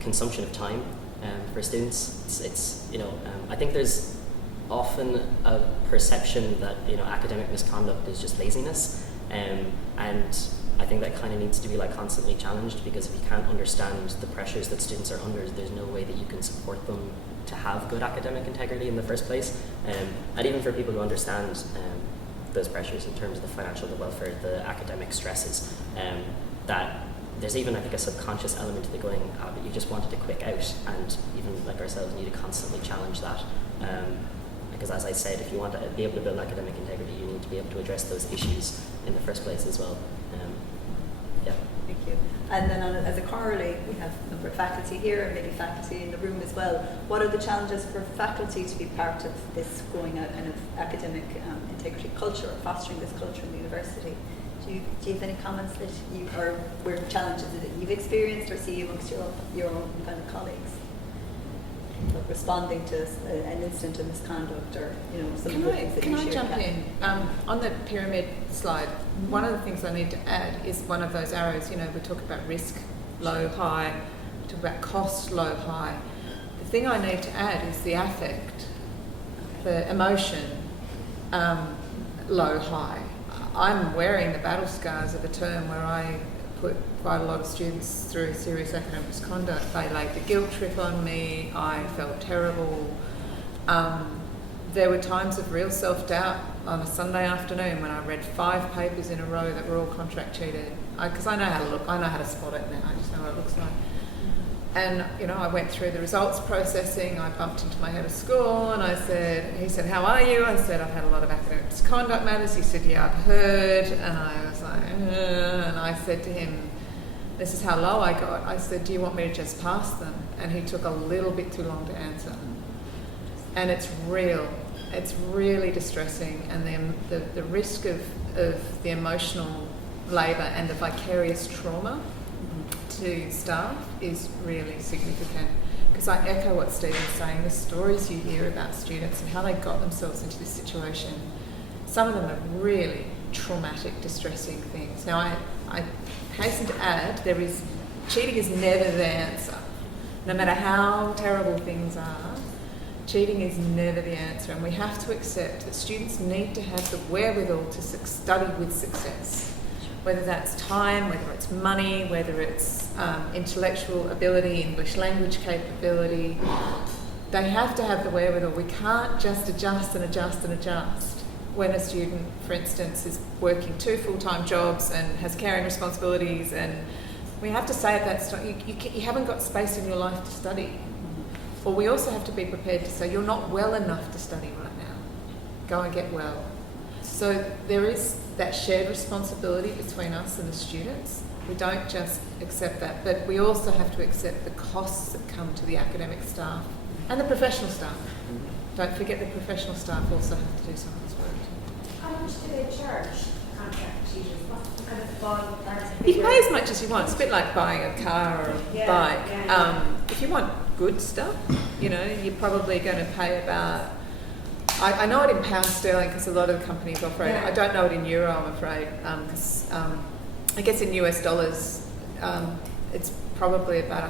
consumption of time for students. I think there's often a perception that academic misconduct is just laziness, and I think that kind of needs to be constantly challenged, because if you can't understand the pressures that students are under, there's no way that you can support them to have good academic integrity in the first place. And even for people who understand those pressures in terms of the financial, the welfare, the academic stresses, that there's even, I think, a subconscious element to the going, but you just wanted a quick out, and even like ourselves need to constantly challenge that. Because as I said, if you want to be able to build academic integrity, you need to be able to address those issues in the first place as well. Yeah. Thank you. And then as a corollary, we have a number of faculty here and maybe faculty in the room as well. What are the challenges for faculty to be part of this growing out kind of academic integrity culture, or fostering this culture in the university? Do you have any comments that were challenges that you've experienced or see amongst your own kind of colleagues? Like responding to an incident of misconduct, or some of the things that you shared. Can I jump in? On the pyramid slide, one of the things I need to add is one of those arrows. We talk about risk, low, high. We talk about cost, low, high. The thing I need to add is the affect, the emotion, low, high. I'm wearing the battle scars of a term where I put quite a lot of students through serious academic misconduct. They laid the guilt trip on me. I felt terrible. There were times of real self-doubt on a Sunday afternoon when I read 5 papers in a row that were all contract cheated. Because I know how to look. I know how to spot it now. I just know what it looks like. And I went through the results processing. I bumped into my head of school, and he said, "How are you?" I said, "I've had a lot of academic misconduct matters." He said, "Yeah, I've heard." And I was like, and I said to him, "This is how low I got." I said, "Do you want me to just pass them?" And he took a little bit too long to answer. And it's real. It's really distressing. And the risk of the emotional labour and the vicarious trauma to staff is really significant, because I echo what Stephen's saying. The stories you hear about students and how they got themselves into this situation, some of them are really traumatic, distressing things. Now, I hasten to add, cheating is never the answer. No matter how terrible things are, cheating is never the answer, and we have to accept that students need to have the wherewithal to study with success. Whether that's time, whether it's money, whether it's intellectual ability, English language capability, they have to have the wherewithal. We can't just adjust and adjust and adjust. When a student, for instance, is working 2 full-time jobs and has caring responsibilities, and we have to say at that stage, you haven't got space in your life to study. Or we also have to be prepared to say, you're not well enough to study right now. Go and get well. So there is that shared responsibility between us and the students. We don't just accept that, but we also have to accept the costs that come to the academic staff and the professional staff. Don't forget the professional staff also have to do some of this work. How much do they charge contract teachers? What's the kind of ballpark? You pay as much as you want. It's a bit like buying a car or a bike. Yeah. If you want good stuff, you're probably going to pay about... I know it in pound sterling because a lot of the companies operate. I don't know it in euro, I'm afraid, because I guess in US dollars it's probably about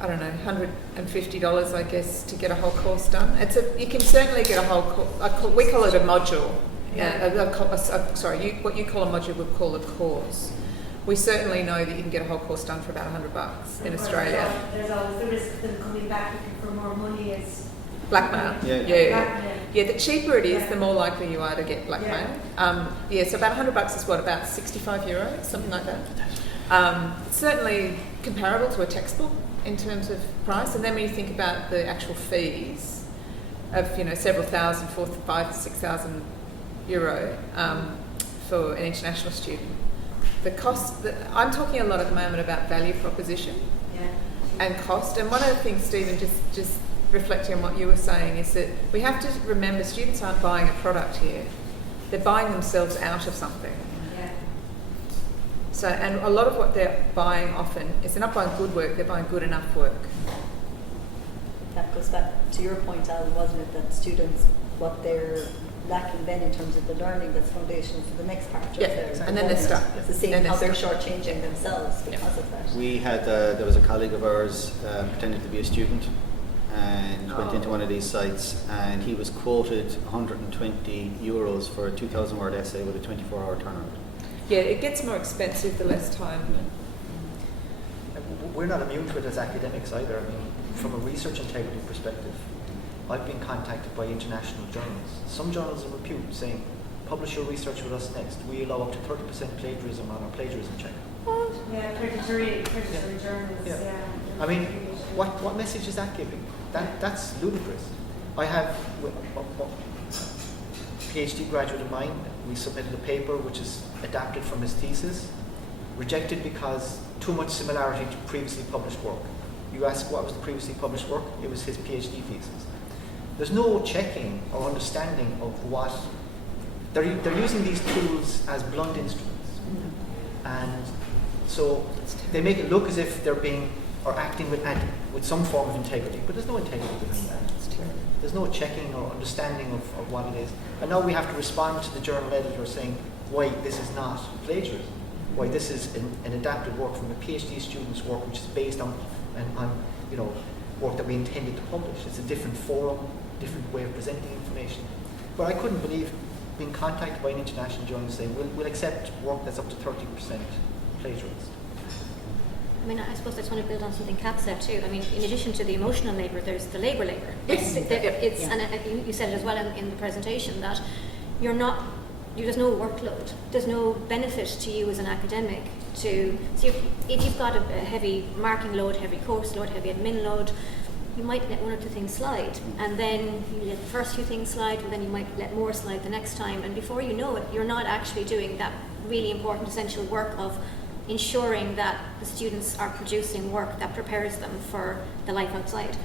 I don't know, $150, I guess, to get a whole course done. You can certainly get a whole course. We call it a module. What you call a module, we'll call a course. We certainly know that you can get a whole course done for about $100 in Australia. There's always the risk of them coming back looking for more money as blackmail. Yeah. The cheaper it is, the more likely you are to get blackmail. So about $100 is what, about €65, something like that. It's certainly comparable to a textbook in terms of price. And then when you think about the actual fees of several thousand, €5,000 to €6,000 for an international student, the cost. I'm talking a lot at the moment about value proposition and cost. And one of the things, Stephen, just reflecting on what you were saying, is that we have to remember students aren't buying a product here; they're buying themselves out of something. So, and a lot of what they're buying often is they're not buying good work; they're buying good enough work. That goes back to your point, Alan, wasn't it? That students, what they're lacking then in terms of the learning that's foundational for the next part of their and then they're stuck. It's the same how they're shortchanging themselves because of that. We had there was a colleague of ours pretended to be a student and went into one of these sites, and he was quoted €120 for a 2,000-word essay with a 24-hour turnaround. Yeah, it gets more expensive the less time. We're not immune to it as academics either. I mean, from a research integrity perspective, I've been contacted by international journals, some journals of repute, saying, publish your research with us next. We allow up to 30% plagiarism on our plagiarism check. Predatory journals. I mean, what message is that giving? That's ludicrous. I have a PhD graduate of mine. We submitted a paper which is adapted from his thesis, rejected because too much similarity to previously published work. You ask what was the previously published work? It was his PhD thesis. There's no checking or understanding of what they're using these tools as blunt instruments, and so they make it look as if they're being or acting with some form of integrity, but there's no integrity behind that. There's no checking or understanding of what it is, and now we have to respond to the journal editor saying why this is not plagiarism, why this is an adapted work from a PhD student's work, which is based on work that we intended to publish. It's a different forum, different way of presenting information. But I couldn't believe being contacted by an international journal saying we'll accept work that's up to 30% plagiarized. I mean, I suppose I just want to build on something Cath said too. I mean, in addition to the emotional labour, there's the labour. And you said it as well in the presentation that there's no workload, there's no benefit to you as an academic if you've got a heavy marking load, heavy course load, heavy admin load, you might let one or two things slide, and then you let the first few things slide, and then you might let more slide the next time, and before you know it, you're not actually doing that really important, essential work of ensuring that the students are producing work that prepares them for the life outside.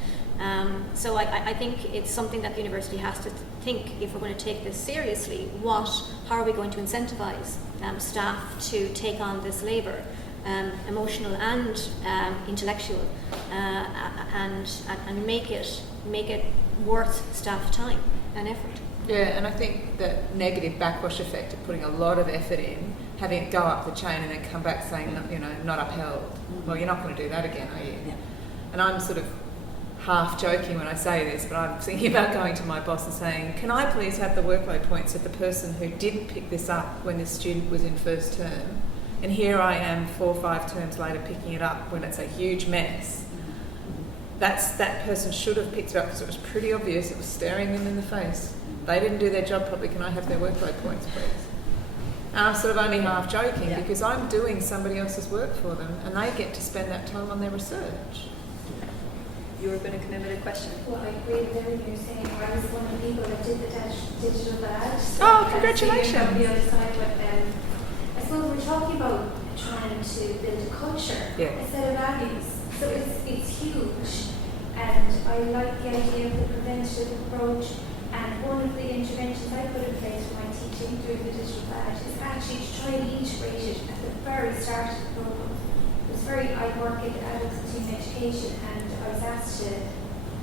So I think it's something that the university has to think, if we're going to take this seriously, how are we going to incentivize staff to take on this labour, emotional and intellectual, and make it worth staff time and effort. Yeah, and I think the negative backwash effect of putting a lot of effort in, having it go up the chain and then come back saying, not upheld. Well, you're not going to do that again, are you? Yeah. And I'm sort of half joking when I say this, but I'm thinking about going to my boss and saying, can I please have the workload points of the person who did pick this up when this student was in first term, and here I am 4 or 5 terms later picking it up when it's a huge mess. That person should have picked it up because it was pretty obvious, it was staring them in the face. They didn't do their job properly, can I have their workload points please? And I'm sort of only half joking because I'm doing somebody else's work for them and they get to spend that time on their research. You were going to come in with a question. Well, I agree with everything you're saying. I was one of the people that did the digital badge. So oh, congratulations! On the other side, but I suppose we're talking about trying to build a culture, a set of values. So it's huge, and I like the idea of the preventative approach. And one of the interventions I put in place for my teaching through the digital badge is actually to try and integrate it at the very start of the program. I work in adult continuing education, and I was asked to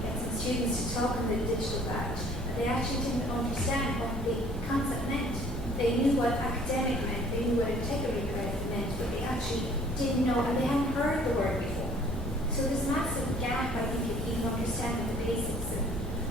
get some students to talk on the digital badge, and they actually didn't understand what the concept meant. They knew what academic meant, they knew what integrity meant, but they actually didn't know, and they hadn't heard the word before. So So there's massive gap, I think, in even understanding the basics. And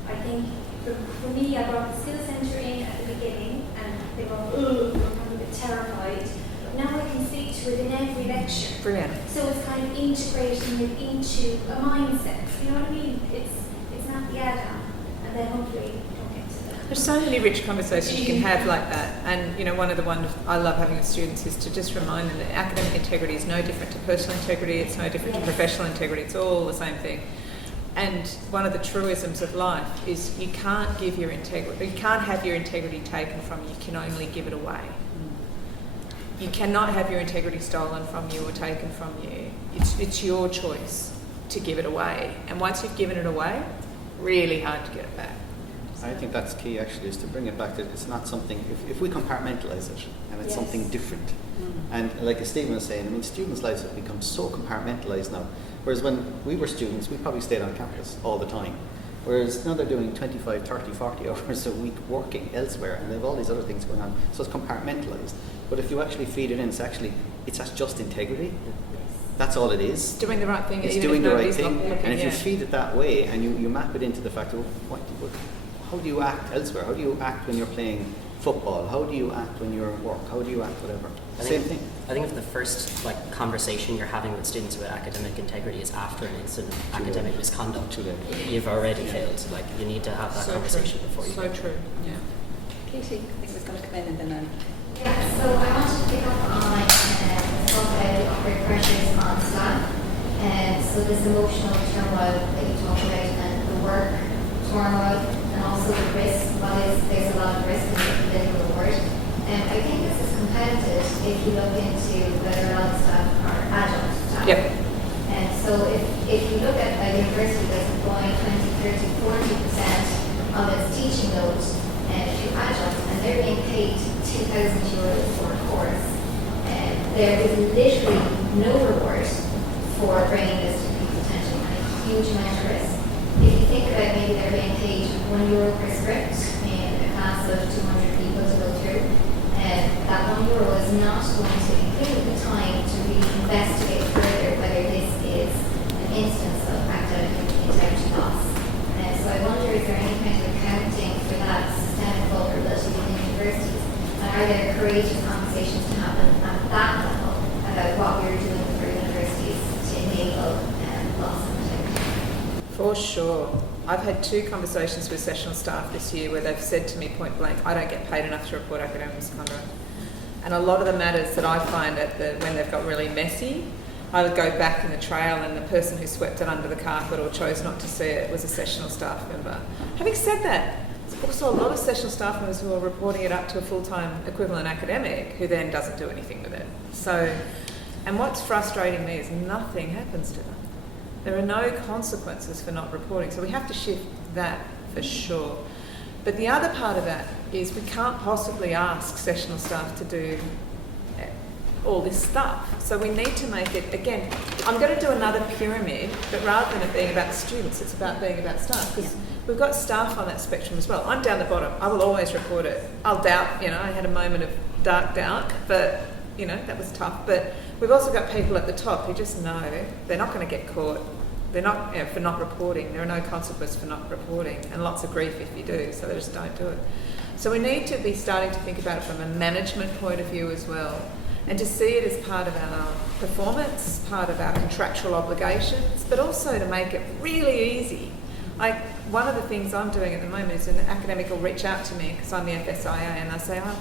I think for me, I brought the skill centre in at the beginning, and they were kind of a bit terrified. But now I can speak to it in every lecture. Brilliant. So it's kind of integrating it into a mindset. You know what I mean? It's not the add-on, and then hopefully don't get to that. There's so many rich conversations you can have like that, and one of the ones I love having with students is to just remind them that academic integrity is no different to personal integrity, it's no different to professional integrity, it's all the same thing. And one of the truisms of life is you can't have your integrity taken from you, you can only give it away. You cannot have your integrity stolen from you or taken from you. It's your choice to give it away, and once you've given it away, really hard to get it back. I think that's key actually, is to bring it back to it's not something, if we compartmentalize it and it's something different. And like as Stephen was saying, I mean, students' lives have become so compartmentalized now. Whereas when we were students, we probably stayed on campus all the time. Whereas now they're doing 25, 30, 40 hours a week working elsewhere, and they have all these other things going on. So it's compartmentalized. But if you actually feed it in, it's just integrity. That's all it is. Doing the right thing. It's even doing if the right nobody's thing. looking, And if you feed it that way and you map it into the fact of how do you act elsewhere? How do you act when you're playing football? How do you act when you're at work? How do you act whatever? Same thing. I think if the first conversation you're having with students about academic integrity is after an incident of academic misconduct, you've already failed. You need to have that conversation before you. So true. Yeah. Katie, I think was going to come in and then Yeah, so I wanted to pick up on talk about upward pressures on staff. So this emotional turmoil that you talk about, and the work turmoil, and also the risk. There's a lot of risk in the political word. I think this is compounded if you look into whether a lot of staff are adjunct staff. Yep. And so if you look at a university that's employing 20, 30, 40% of its teaching load to adjuncts, and they're being paid €2,000 for a course, there is literally no reward for bringing this to people's attention, and a huge amount of risk. If you think about maybe they're being paid €1 per script in a class of 200 people to go through, that €1 is not going to include the time to really investigate further whether this is an instance of academic integrity loss. So I wonder, is there any kind of accounting for that systemic vulnerability within universities? And are there courageous conversations to happen at that level about what we're doing for universities to enable loss of integrity? For sure. I've had 2 conversations with sessional staff this year where they've said to me point blank, I don't get paid enough to report academic misconduct. And a lot of the matters that I find when they've got really messy, I would go back in the trail, and the person who swept it under the carpet or chose not to see it was a sessional staff member. Having said that, there's also a lot of sessional staff members who are reporting it up to a full-time equivalent academic who then doesn't do anything with it. So, and what's frustrating me is nothing happens to them. There are no consequences for not reporting, so we have to shift that for sure. But the other part of that is we can't possibly ask sessional staff to do all this stuff. So we need to make it, again, I'm going to do another pyramid, but rather than it being about students, it's about being about staff, because we've got staff on that spectrum as well. I'm down the bottom. I will always report it. I'll doubt, I had a moment of dark doubt, but, that was tough. But we've also got people at the top who just know they're not going to get caught. They're not, for not reporting. There are no consequences for not reporting, and lots of grief if you do, so they just don't do it. So we need to be starting to think about it from a management point of view as well, and to see it as part of our performance, part of our contractual obligations, but also to make it really easy. One of the things I'm doing at the moment is an academic will reach out to me because I'm the FSIA, and they say, I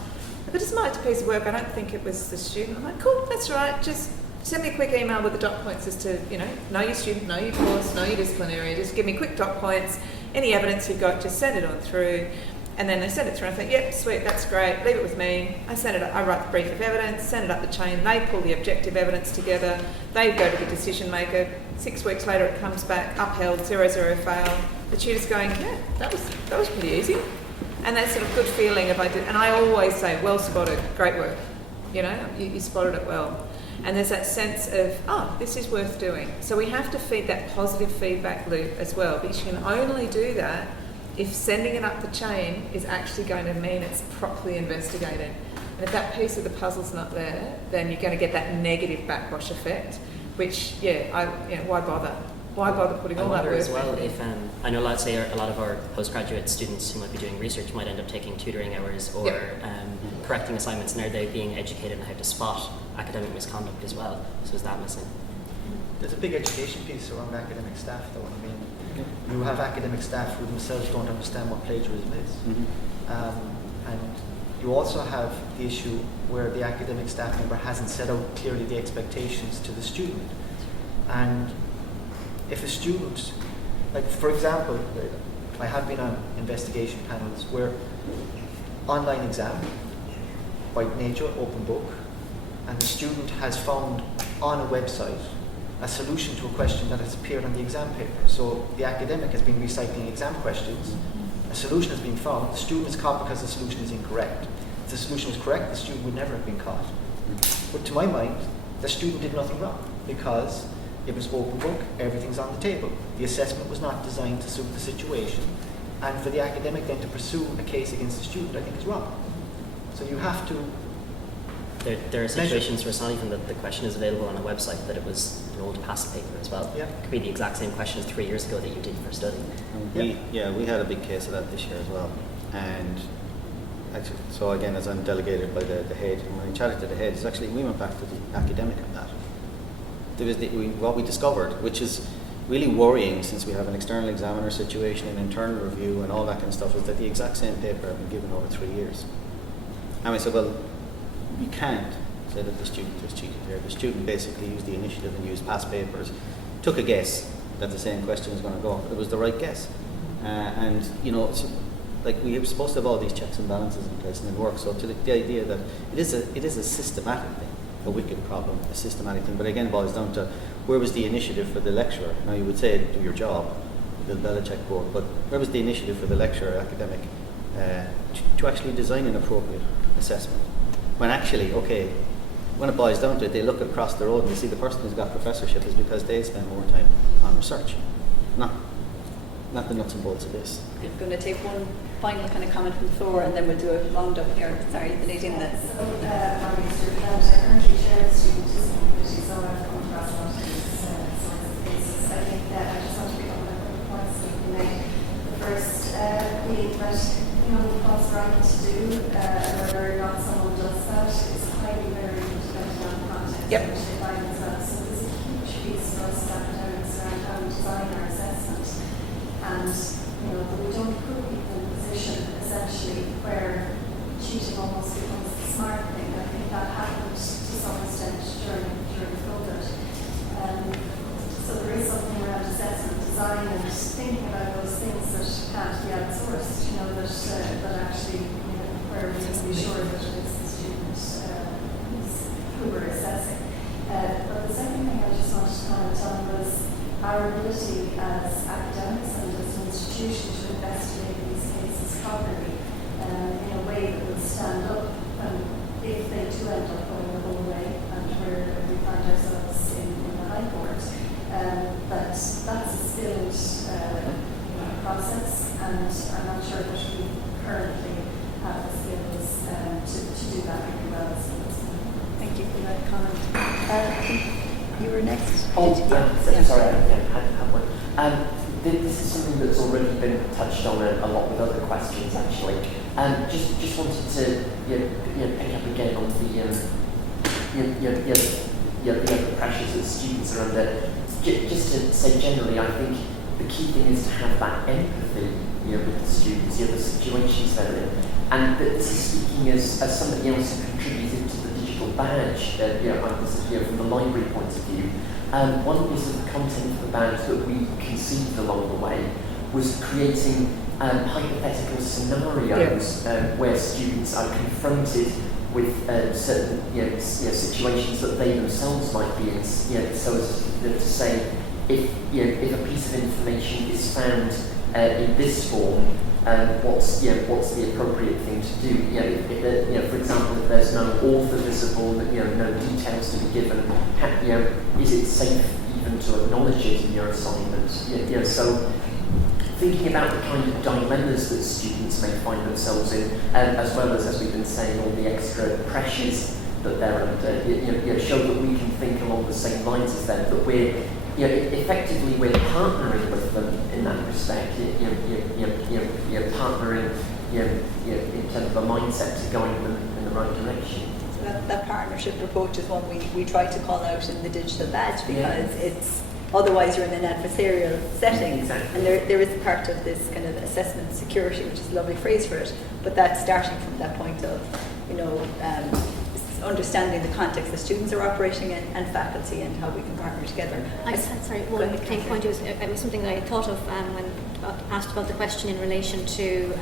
just marked a piece of work, I don't think it was the student. I'm like, cool, that's right, just send me a quick email with the dot points as to, know your student, know your course, know your disciplinary, just give me quick dot points, any evidence you've got, just send it on through. And then they send it through, and I think, yep, sweet, that's great, leave it with me. I write the brief of evidence, send it up the chain, they pull the objective evidence together, they go to the decision maker, 6 weeks later it comes back, upheld, 0-0 fail. The tutor's going, yeah, that was pretty easy. And that sort of good feeling of and I always say, well spotted, great work. You spotted it well. And there's that sense of, this is worth doing. So we have to feed that positive feedback loop as well, because you can only do that if sending it up the chain is actually going to mean it's properly investigated. And if that piece of the puzzle's not there, then you're going to get that negative backwash effect, which, why bother? why bother putting I all that wonder work as well in? if I know, let's say a lot of our postgraduate students who might be doing research might end up taking tutoring hours or correcting assignments, and are they being educated on how to spot academic misconduct as well? So is that missing? There's a big education piece around academic staff, though. I mean, you have academic staff who themselves don't understand what plagiarism is. And you also have the issue where the academic staff member hasn't set out clearly the expectations to the student. And if a student, like for example, I have been on investigation panels where online exam, by nature, open book, and the student has found on a website a solution to a question that has appeared on the exam paper. So the academic has been recycling exam questions, a solution has been found, the student is caught because the solution is incorrect. If the solution was correct, the student would never have been caught. But to my mind, the student did nothing wrong because it was open book, everything's on the table. The assessment was not designed to suit the situation, and for the academic then to pursue a case against the student, I think is wrong. So you have to There are situations where it's not even that the question is available on a website, that it was an old past paper as well. Yeah. It could be the exact same question 3 years ago that you did for study. We had a big case of that this year as well. And actually, so again, as I'm delegated by the head, and when I chatted to the heads, actually we went back to the academic on that. There was what we discovered, which is really worrying since we have an external examiner situation, an internal review and all that kind of stuff, is that the exact same paper had been given over 3 years. And we said, well, you can't say that the student was cheated here. The student basically used the initiative and used past papers, took a guess that the same question was going to go. It was the right guess. And, you know, so, like we were supposed to have all these checks and balances in place and it works. So to the idea that it is a systematic thing, a wicked problem, a systematic thing. But again, it boils down to where was the initiative for the lecturer? Now you would say do your job, the Belichick board, but where was the initiative for the lecturer, academic, to actually design an appropriate assessment? When actually, okay, when it boils down to it, they look across the road and they see the person who's got professorship is because they spend more time on research, not the nuts and bolts of this. I'm going to take one final kind of comment from the floor and then we'll do a round up here. Sorry, the lady in that. So, my name is Stuart Blount. I currently chair the student committee, so I've come across a lot of these sorts of cases. I think that I just want to pick up on a couple of points that you made. The first being that, you know, what's right to do, whether or not someone does that, is highly variable depending on the context in which they find themselves. So there's a huge piece for us academics around how we design our assessment. And, you know, we don't put people in a position, essentially, where cheating almost becomes the smart thing. I think that happened to some extent during COVID. So there is something around assessment design and thinking about those things that can't be outsourced, you know, that actually, you know, where we can be sure that it's the student who we're assessing. But the second thing I just wanted to comment on was our ability as academics and as an institution to investigate these cases properly in a way that will stand up if they do end up going the whole way and where we find ourselves in the High Court. That's a skilled process, and I'm not sure that we currently have the skills to do that really well. So thank you for that comment. You were next. Sorry, I had one. This is something that's already been touched on a lot with other questions, actually. Just wanted to pick up again on the pressures that students are under. Just to say generally, I think the key thing is to have that empathy, with the students, the situations they're in, and that this is speaking as somebody else who contributed to the digital badge. From the library point of view, one piece of the content of the badge that we conceived along the way was creating hypothetical scenarios where students are confronted with certain situations that they themselves might be in. So as to say, if a piece of information is found in this form, what's the appropriate thing to do? For example, if there's no author visible, no details to be given, is it safe even to acknowledge it in your assignment? So thinking about the kind of dilemmas that students may find themselves in, as well as we've been saying, all the extra pressures that they're under, show that we can think along the same lines as them, that we're effectively we're partnering with them in that respect. You're partnering in terms of a mindset to guide them in the right direction. So that partnership approach is one we try to call out in the digital badge, because it's otherwise you're in an adversarial setting. Exactly. And there is a part of this kind of assessment security, which is a lovely phrase for it, but that's starting from that point of, understanding the context the students are operating in and faculty and how we can partner together. One thing point was it was something that I thought of when asked about the question in relation to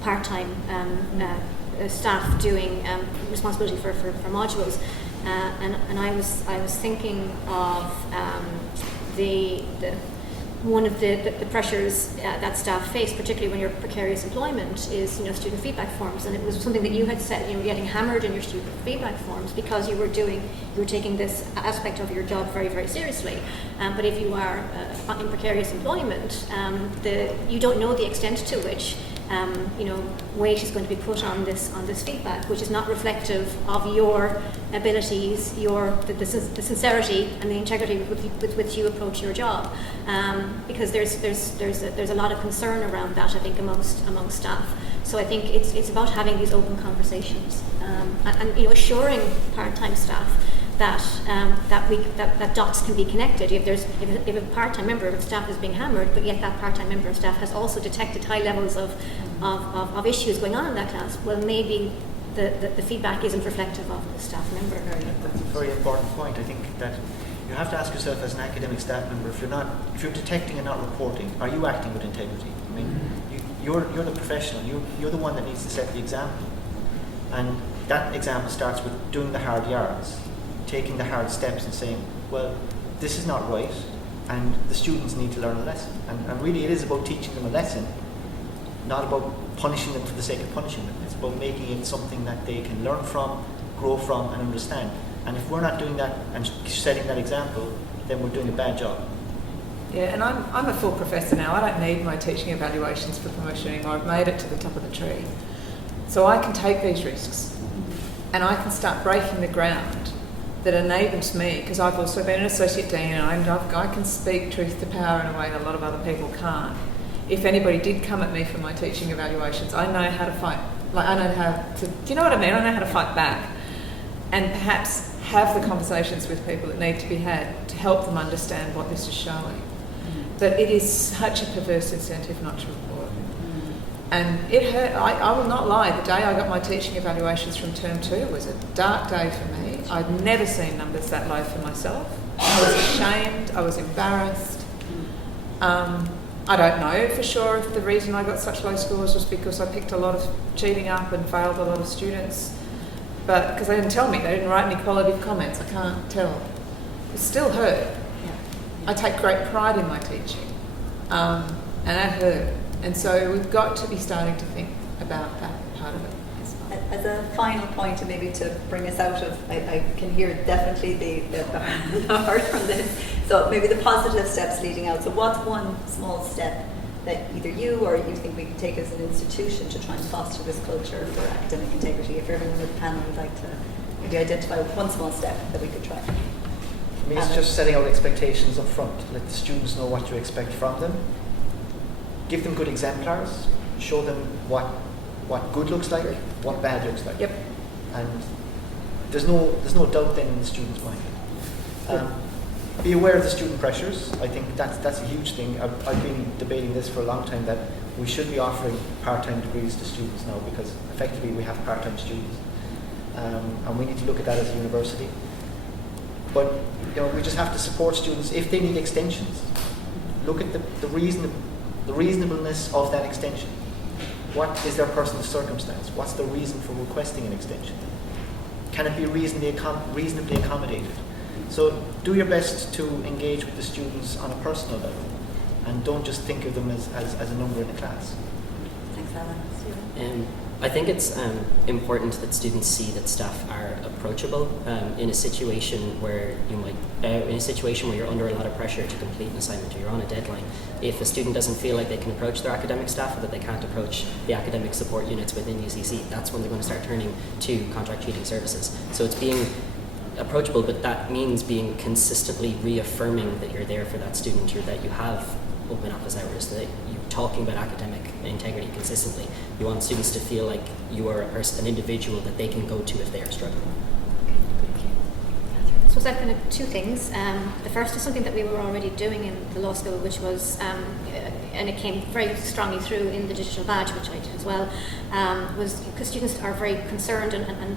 part-time staff doing responsibility for modules, and I was thinking of one of the pressures that staff face, particularly when you're precarious employment, is student feedback forms. And it was something that you had said, you were getting hammered in your student feedback forms because you were taking this aspect of your job very, very seriously. But if you are in precarious employment, you don't know the extent to which weight is going to be put on this feedback, which is not reflective of your abilities, the sincerity and the integrity with which you approach your job, because there's a lot of concern around that, I think, amongst staff. So I think it's about having these open conversations and assuring part-time staff that dots can be connected. If a part-time member of staff is being hammered, but yet that part-time member of staff has also detected high levels of issues going on in that class, well, maybe the feedback isn't reflective of the staff member. That's a very important point. I think that you have to ask yourself as an academic staff member, if you're detecting and not reporting, are you acting with integrity? I mean, you're the professional. You're the one that needs to set the example, and that example starts with doing the hard yards, taking the hard steps and saying, well, this is not right, and the students need to learn a lesson. And really it is about teaching them a lesson, not about punishing them for the sake of punishing them. It's about making it something that they can learn from, grow from, and understand. And if we're not doing that and setting that example, then we're doing a bad job. Yeah, and I'm a full professor now. I don't need my teaching evaluations for promotion anymore. I've made it to the top of the tree. So I can take these risks and I can start breaking the ground that enables me, because I've also been an associate dean and I can speak truth to power in a way that a lot of other people can't. If anybody did come at me for my teaching evaluations, I know how to fight. I know how to, do you know what I mean? I know how to fight back and perhaps have the conversations with people that need to be had to help them understand what this is showing. But it is such a perverse incentive not to report. And it hurt. I will not lie, the day I got my teaching evaluations from term 2 was a dark day for me. I'd never seen numbers that low for myself. I was ashamed, I was embarrassed. I don't know for sure if the reason I got such low scores was because I picked a lot of cheating up and failed a lot of students. But because they didn't tell me, they didn't write any qualitative comments, I can't tell. It still hurt. I take great pride in my teaching. And that hurt. And so we've got to be starting to think about that part of it as well. As a final point, and maybe to bring us out of, I can hear definitely the heart from this. So maybe the positive steps leading out. So what's one small step that either you or you think we can take as an institution to try and foster this culture for academic integrity? If everyone in the panel would like to maybe identify one small step that we could try. For me, it's just setting out expectations up front. Let the students know what you expect from them. Give them good exemplars. Show them what good looks like, what bad looks like. Yep. And there's no doubt then in the student's mind. Be aware of the student pressures. I think that's a huge thing. I've been debating this for a long time, that we should be offering part-time degrees to students now, because effectively we have part-time students. And we need to look at that as a university. But we just have to support students if they need extensions. Look at the reasonableness of that extension. What is their personal circumstance? What's the reason for requesting an extension? Can it be reasonably accommodated? So do your best to engage with the students on a personal level, and don't just think of them as a number in a class. Thanks, Alan. I think it's important that students see that staff are approachable in a situation where you're under a lot of pressure to complete an assignment, or you're on a deadline. If a student doesn't feel like they can approach their academic staff, or that they can't approach the academic support units within UCC, that's when they're going to start turning to contract cheating services. So it's being approachable, but that means being consistently reaffirming that you're there for that student, or that you have open office hours, that you're talking about academic integrity consistently. You want students to feel like you are a person, an individual that they can go to if they are struggling. So that's kind of two things. The first is something that we were already doing in the law school, which was, and it came very strongly through in the digital badge, which I did as well, was because students are very concerned and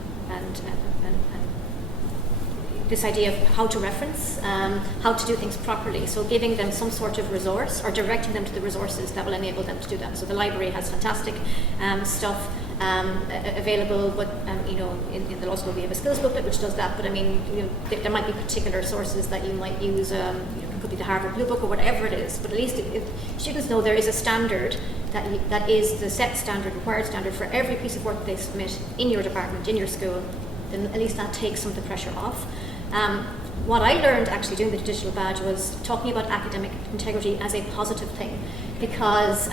this idea of how to reference, how to do things properly. So giving them some sort of resource or directing them to the resources that will enable them to do that. So the library has fantastic stuff available, but in the law school we have a skills booklet which does that. But I mean, there might be particular sources that you might use. It could be the Harvard Blue Book or whatever it is. But at least if students know there is a standard that is the set standard, required standard for every piece of work they submit in your department, in your school, then at least that takes some of the pressure off. What I learned actually doing the digital badge was talking about academic integrity as a positive thing, because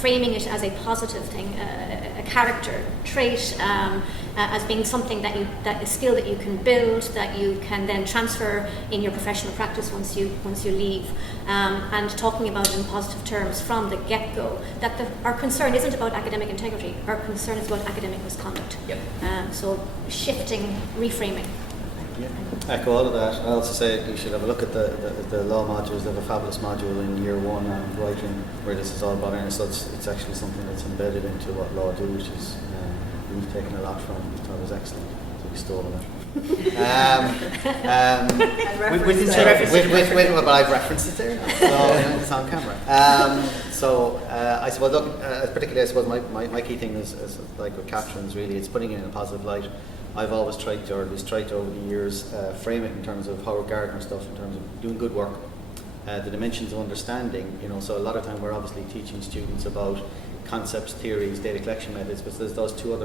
framing it as a positive thing, a character trait, as being something that a skill that you can build, that you can then transfer in your professional practice once you leave, and talking about it in positive terms from the get-go. That our concern isn't about academic integrity. Our concern is about academic misconduct. Yep. So shifting, reframing. Yeah. Echo all of that. I also say you should have a look at the law modules. They have a fabulous module in year 1 on writing where this is all about, and so it's actually something that's embedded into what law do, which is we've taken a lot from. We thought it was excellent, so we stole it. But I've referenced it there, so it's on camera. I suppose, particularly, I suppose my key thing is like with Catherine's, really, it's putting it in a positive light. I've always tried to, or at least tried to over the years, frame it in terms of Howard Gardner stuff, in terms of doing good work, the dimensions of understanding. So a lot of time we're obviously teaching students about concepts, theories, data collection methods, but there's those two other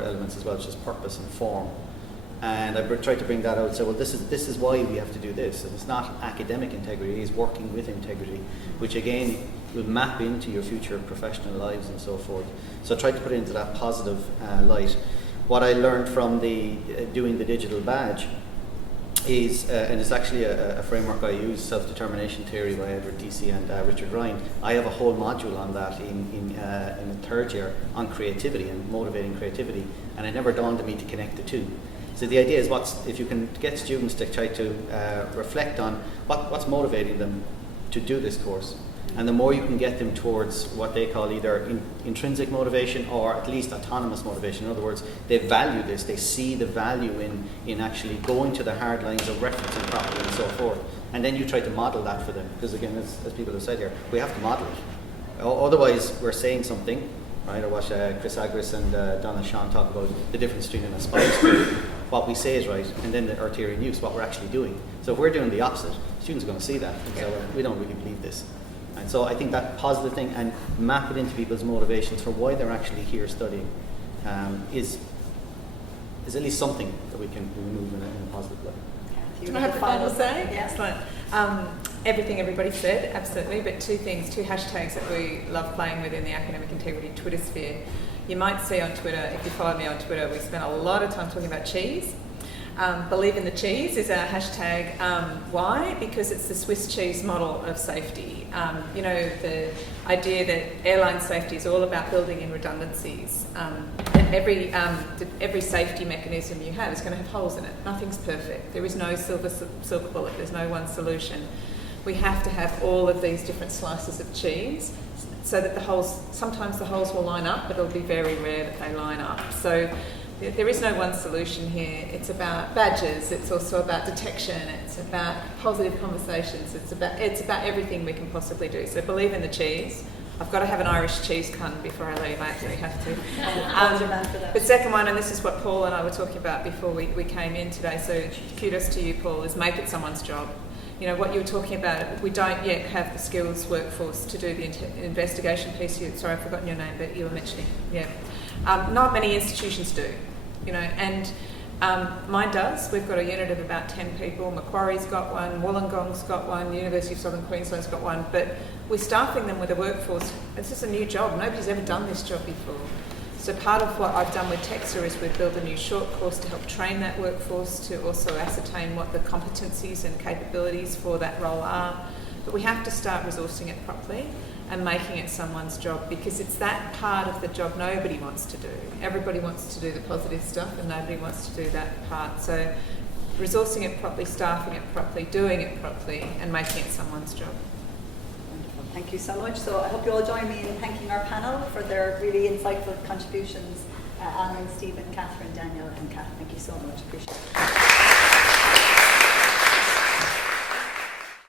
elements as well, which is purpose and form. And I've tried to bring that out. So, well, this is why we have to do this. And it's not academic integrity; it's working with integrity, which again will map into your future professional lives and so forth. So I tried to put it into that positive light. What I learned from doing the digital badge is, and it's actually a framework I use, self-determination theory by Edward Deci and Richard Ryan. I have a whole module on that in the third year on creativity and motivating creativity, and it never dawned on me to connect the two. So the idea is, if you can get students to try to reflect on what's motivating them to do this course, and the more you can get them towards what they call either intrinsic motivation or at least autonomous motivation. In other words, they value this, they see the value in actually going to the hard lines of referencing properly and so forth. And then you try to model that for them. Because again, as people have said here, we have to model it. Otherwise, we're saying something, right? Or what Chris Agris and Donna Sean talk about, the difference between an aspiring school, what we say is right, and then our theory and use, what we're actually doing. So if we're doing the opposite, students are going to see that and say, well, we don't really believe this. And so I think that positive thing, and map it into people's motivations for why they're actually here studying, is at least something that we can move in a positive way. Can I have the final say? Yeah. Excellent. Everything everybody said, absolutely, but two hashtags that we love playing with in the academic integrity Twitter sphere. You might see on Twitter, if you follow me on Twitter, we spend a lot of time talking about cheese. Believe in the cheese is our hashtag. Why? Because it's the Swiss cheese model of safety. The idea that airline safety is all about building in redundancies. And every safety mechanism you have is going to have holes in it. Nothing's perfect. There is no silver bullet. There's no one solution. We have to have all of these different slices of cheese so that sometimes the holes will line up, but it'll be very rare that they line up. So there is no one solution here. It's about badges. It's also about detection. It's about positive conversations. It's about everything we can possibly do. So believe in the cheese. I've got to have an Irish cheese cun before I leave. I absolutely have to. But second one, and this is what Paul and I were talking about before we came in today. So kudos to you, Paul. Is make it someone's job. What you were talking about. We don't yet have the skills workforce to do the investigation piece. Sorry, I've forgotten your name, but you were mentioning. Yeah. Not many institutions do, and mine does. We've got a unit of about 10 people. Macquarie's got one, Wollongong's got one, University of Southern Queensland's got one, but we're staffing them with a workforce. This is a new job. Nobody's ever done this job before. So part of what I've done with TEXA is we've built a new short course to help train that workforce, to also ascertain what the competencies and capabilities for that role are. But we have to start resourcing it properly and making it someone's job, because it's that part of the job nobody wants to do. Everybody wants to do the positive stuff and nobody wants to do that part. So resourcing it properly, staffing it properly, doing it properly and making it someone's job. Wonderful. Thank you so much. So I hope you all join me in thanking our panel for their really insightful contributions. Alan, Stephen, Catherine, Daniel and Cath, thank you so much. Appreciate it.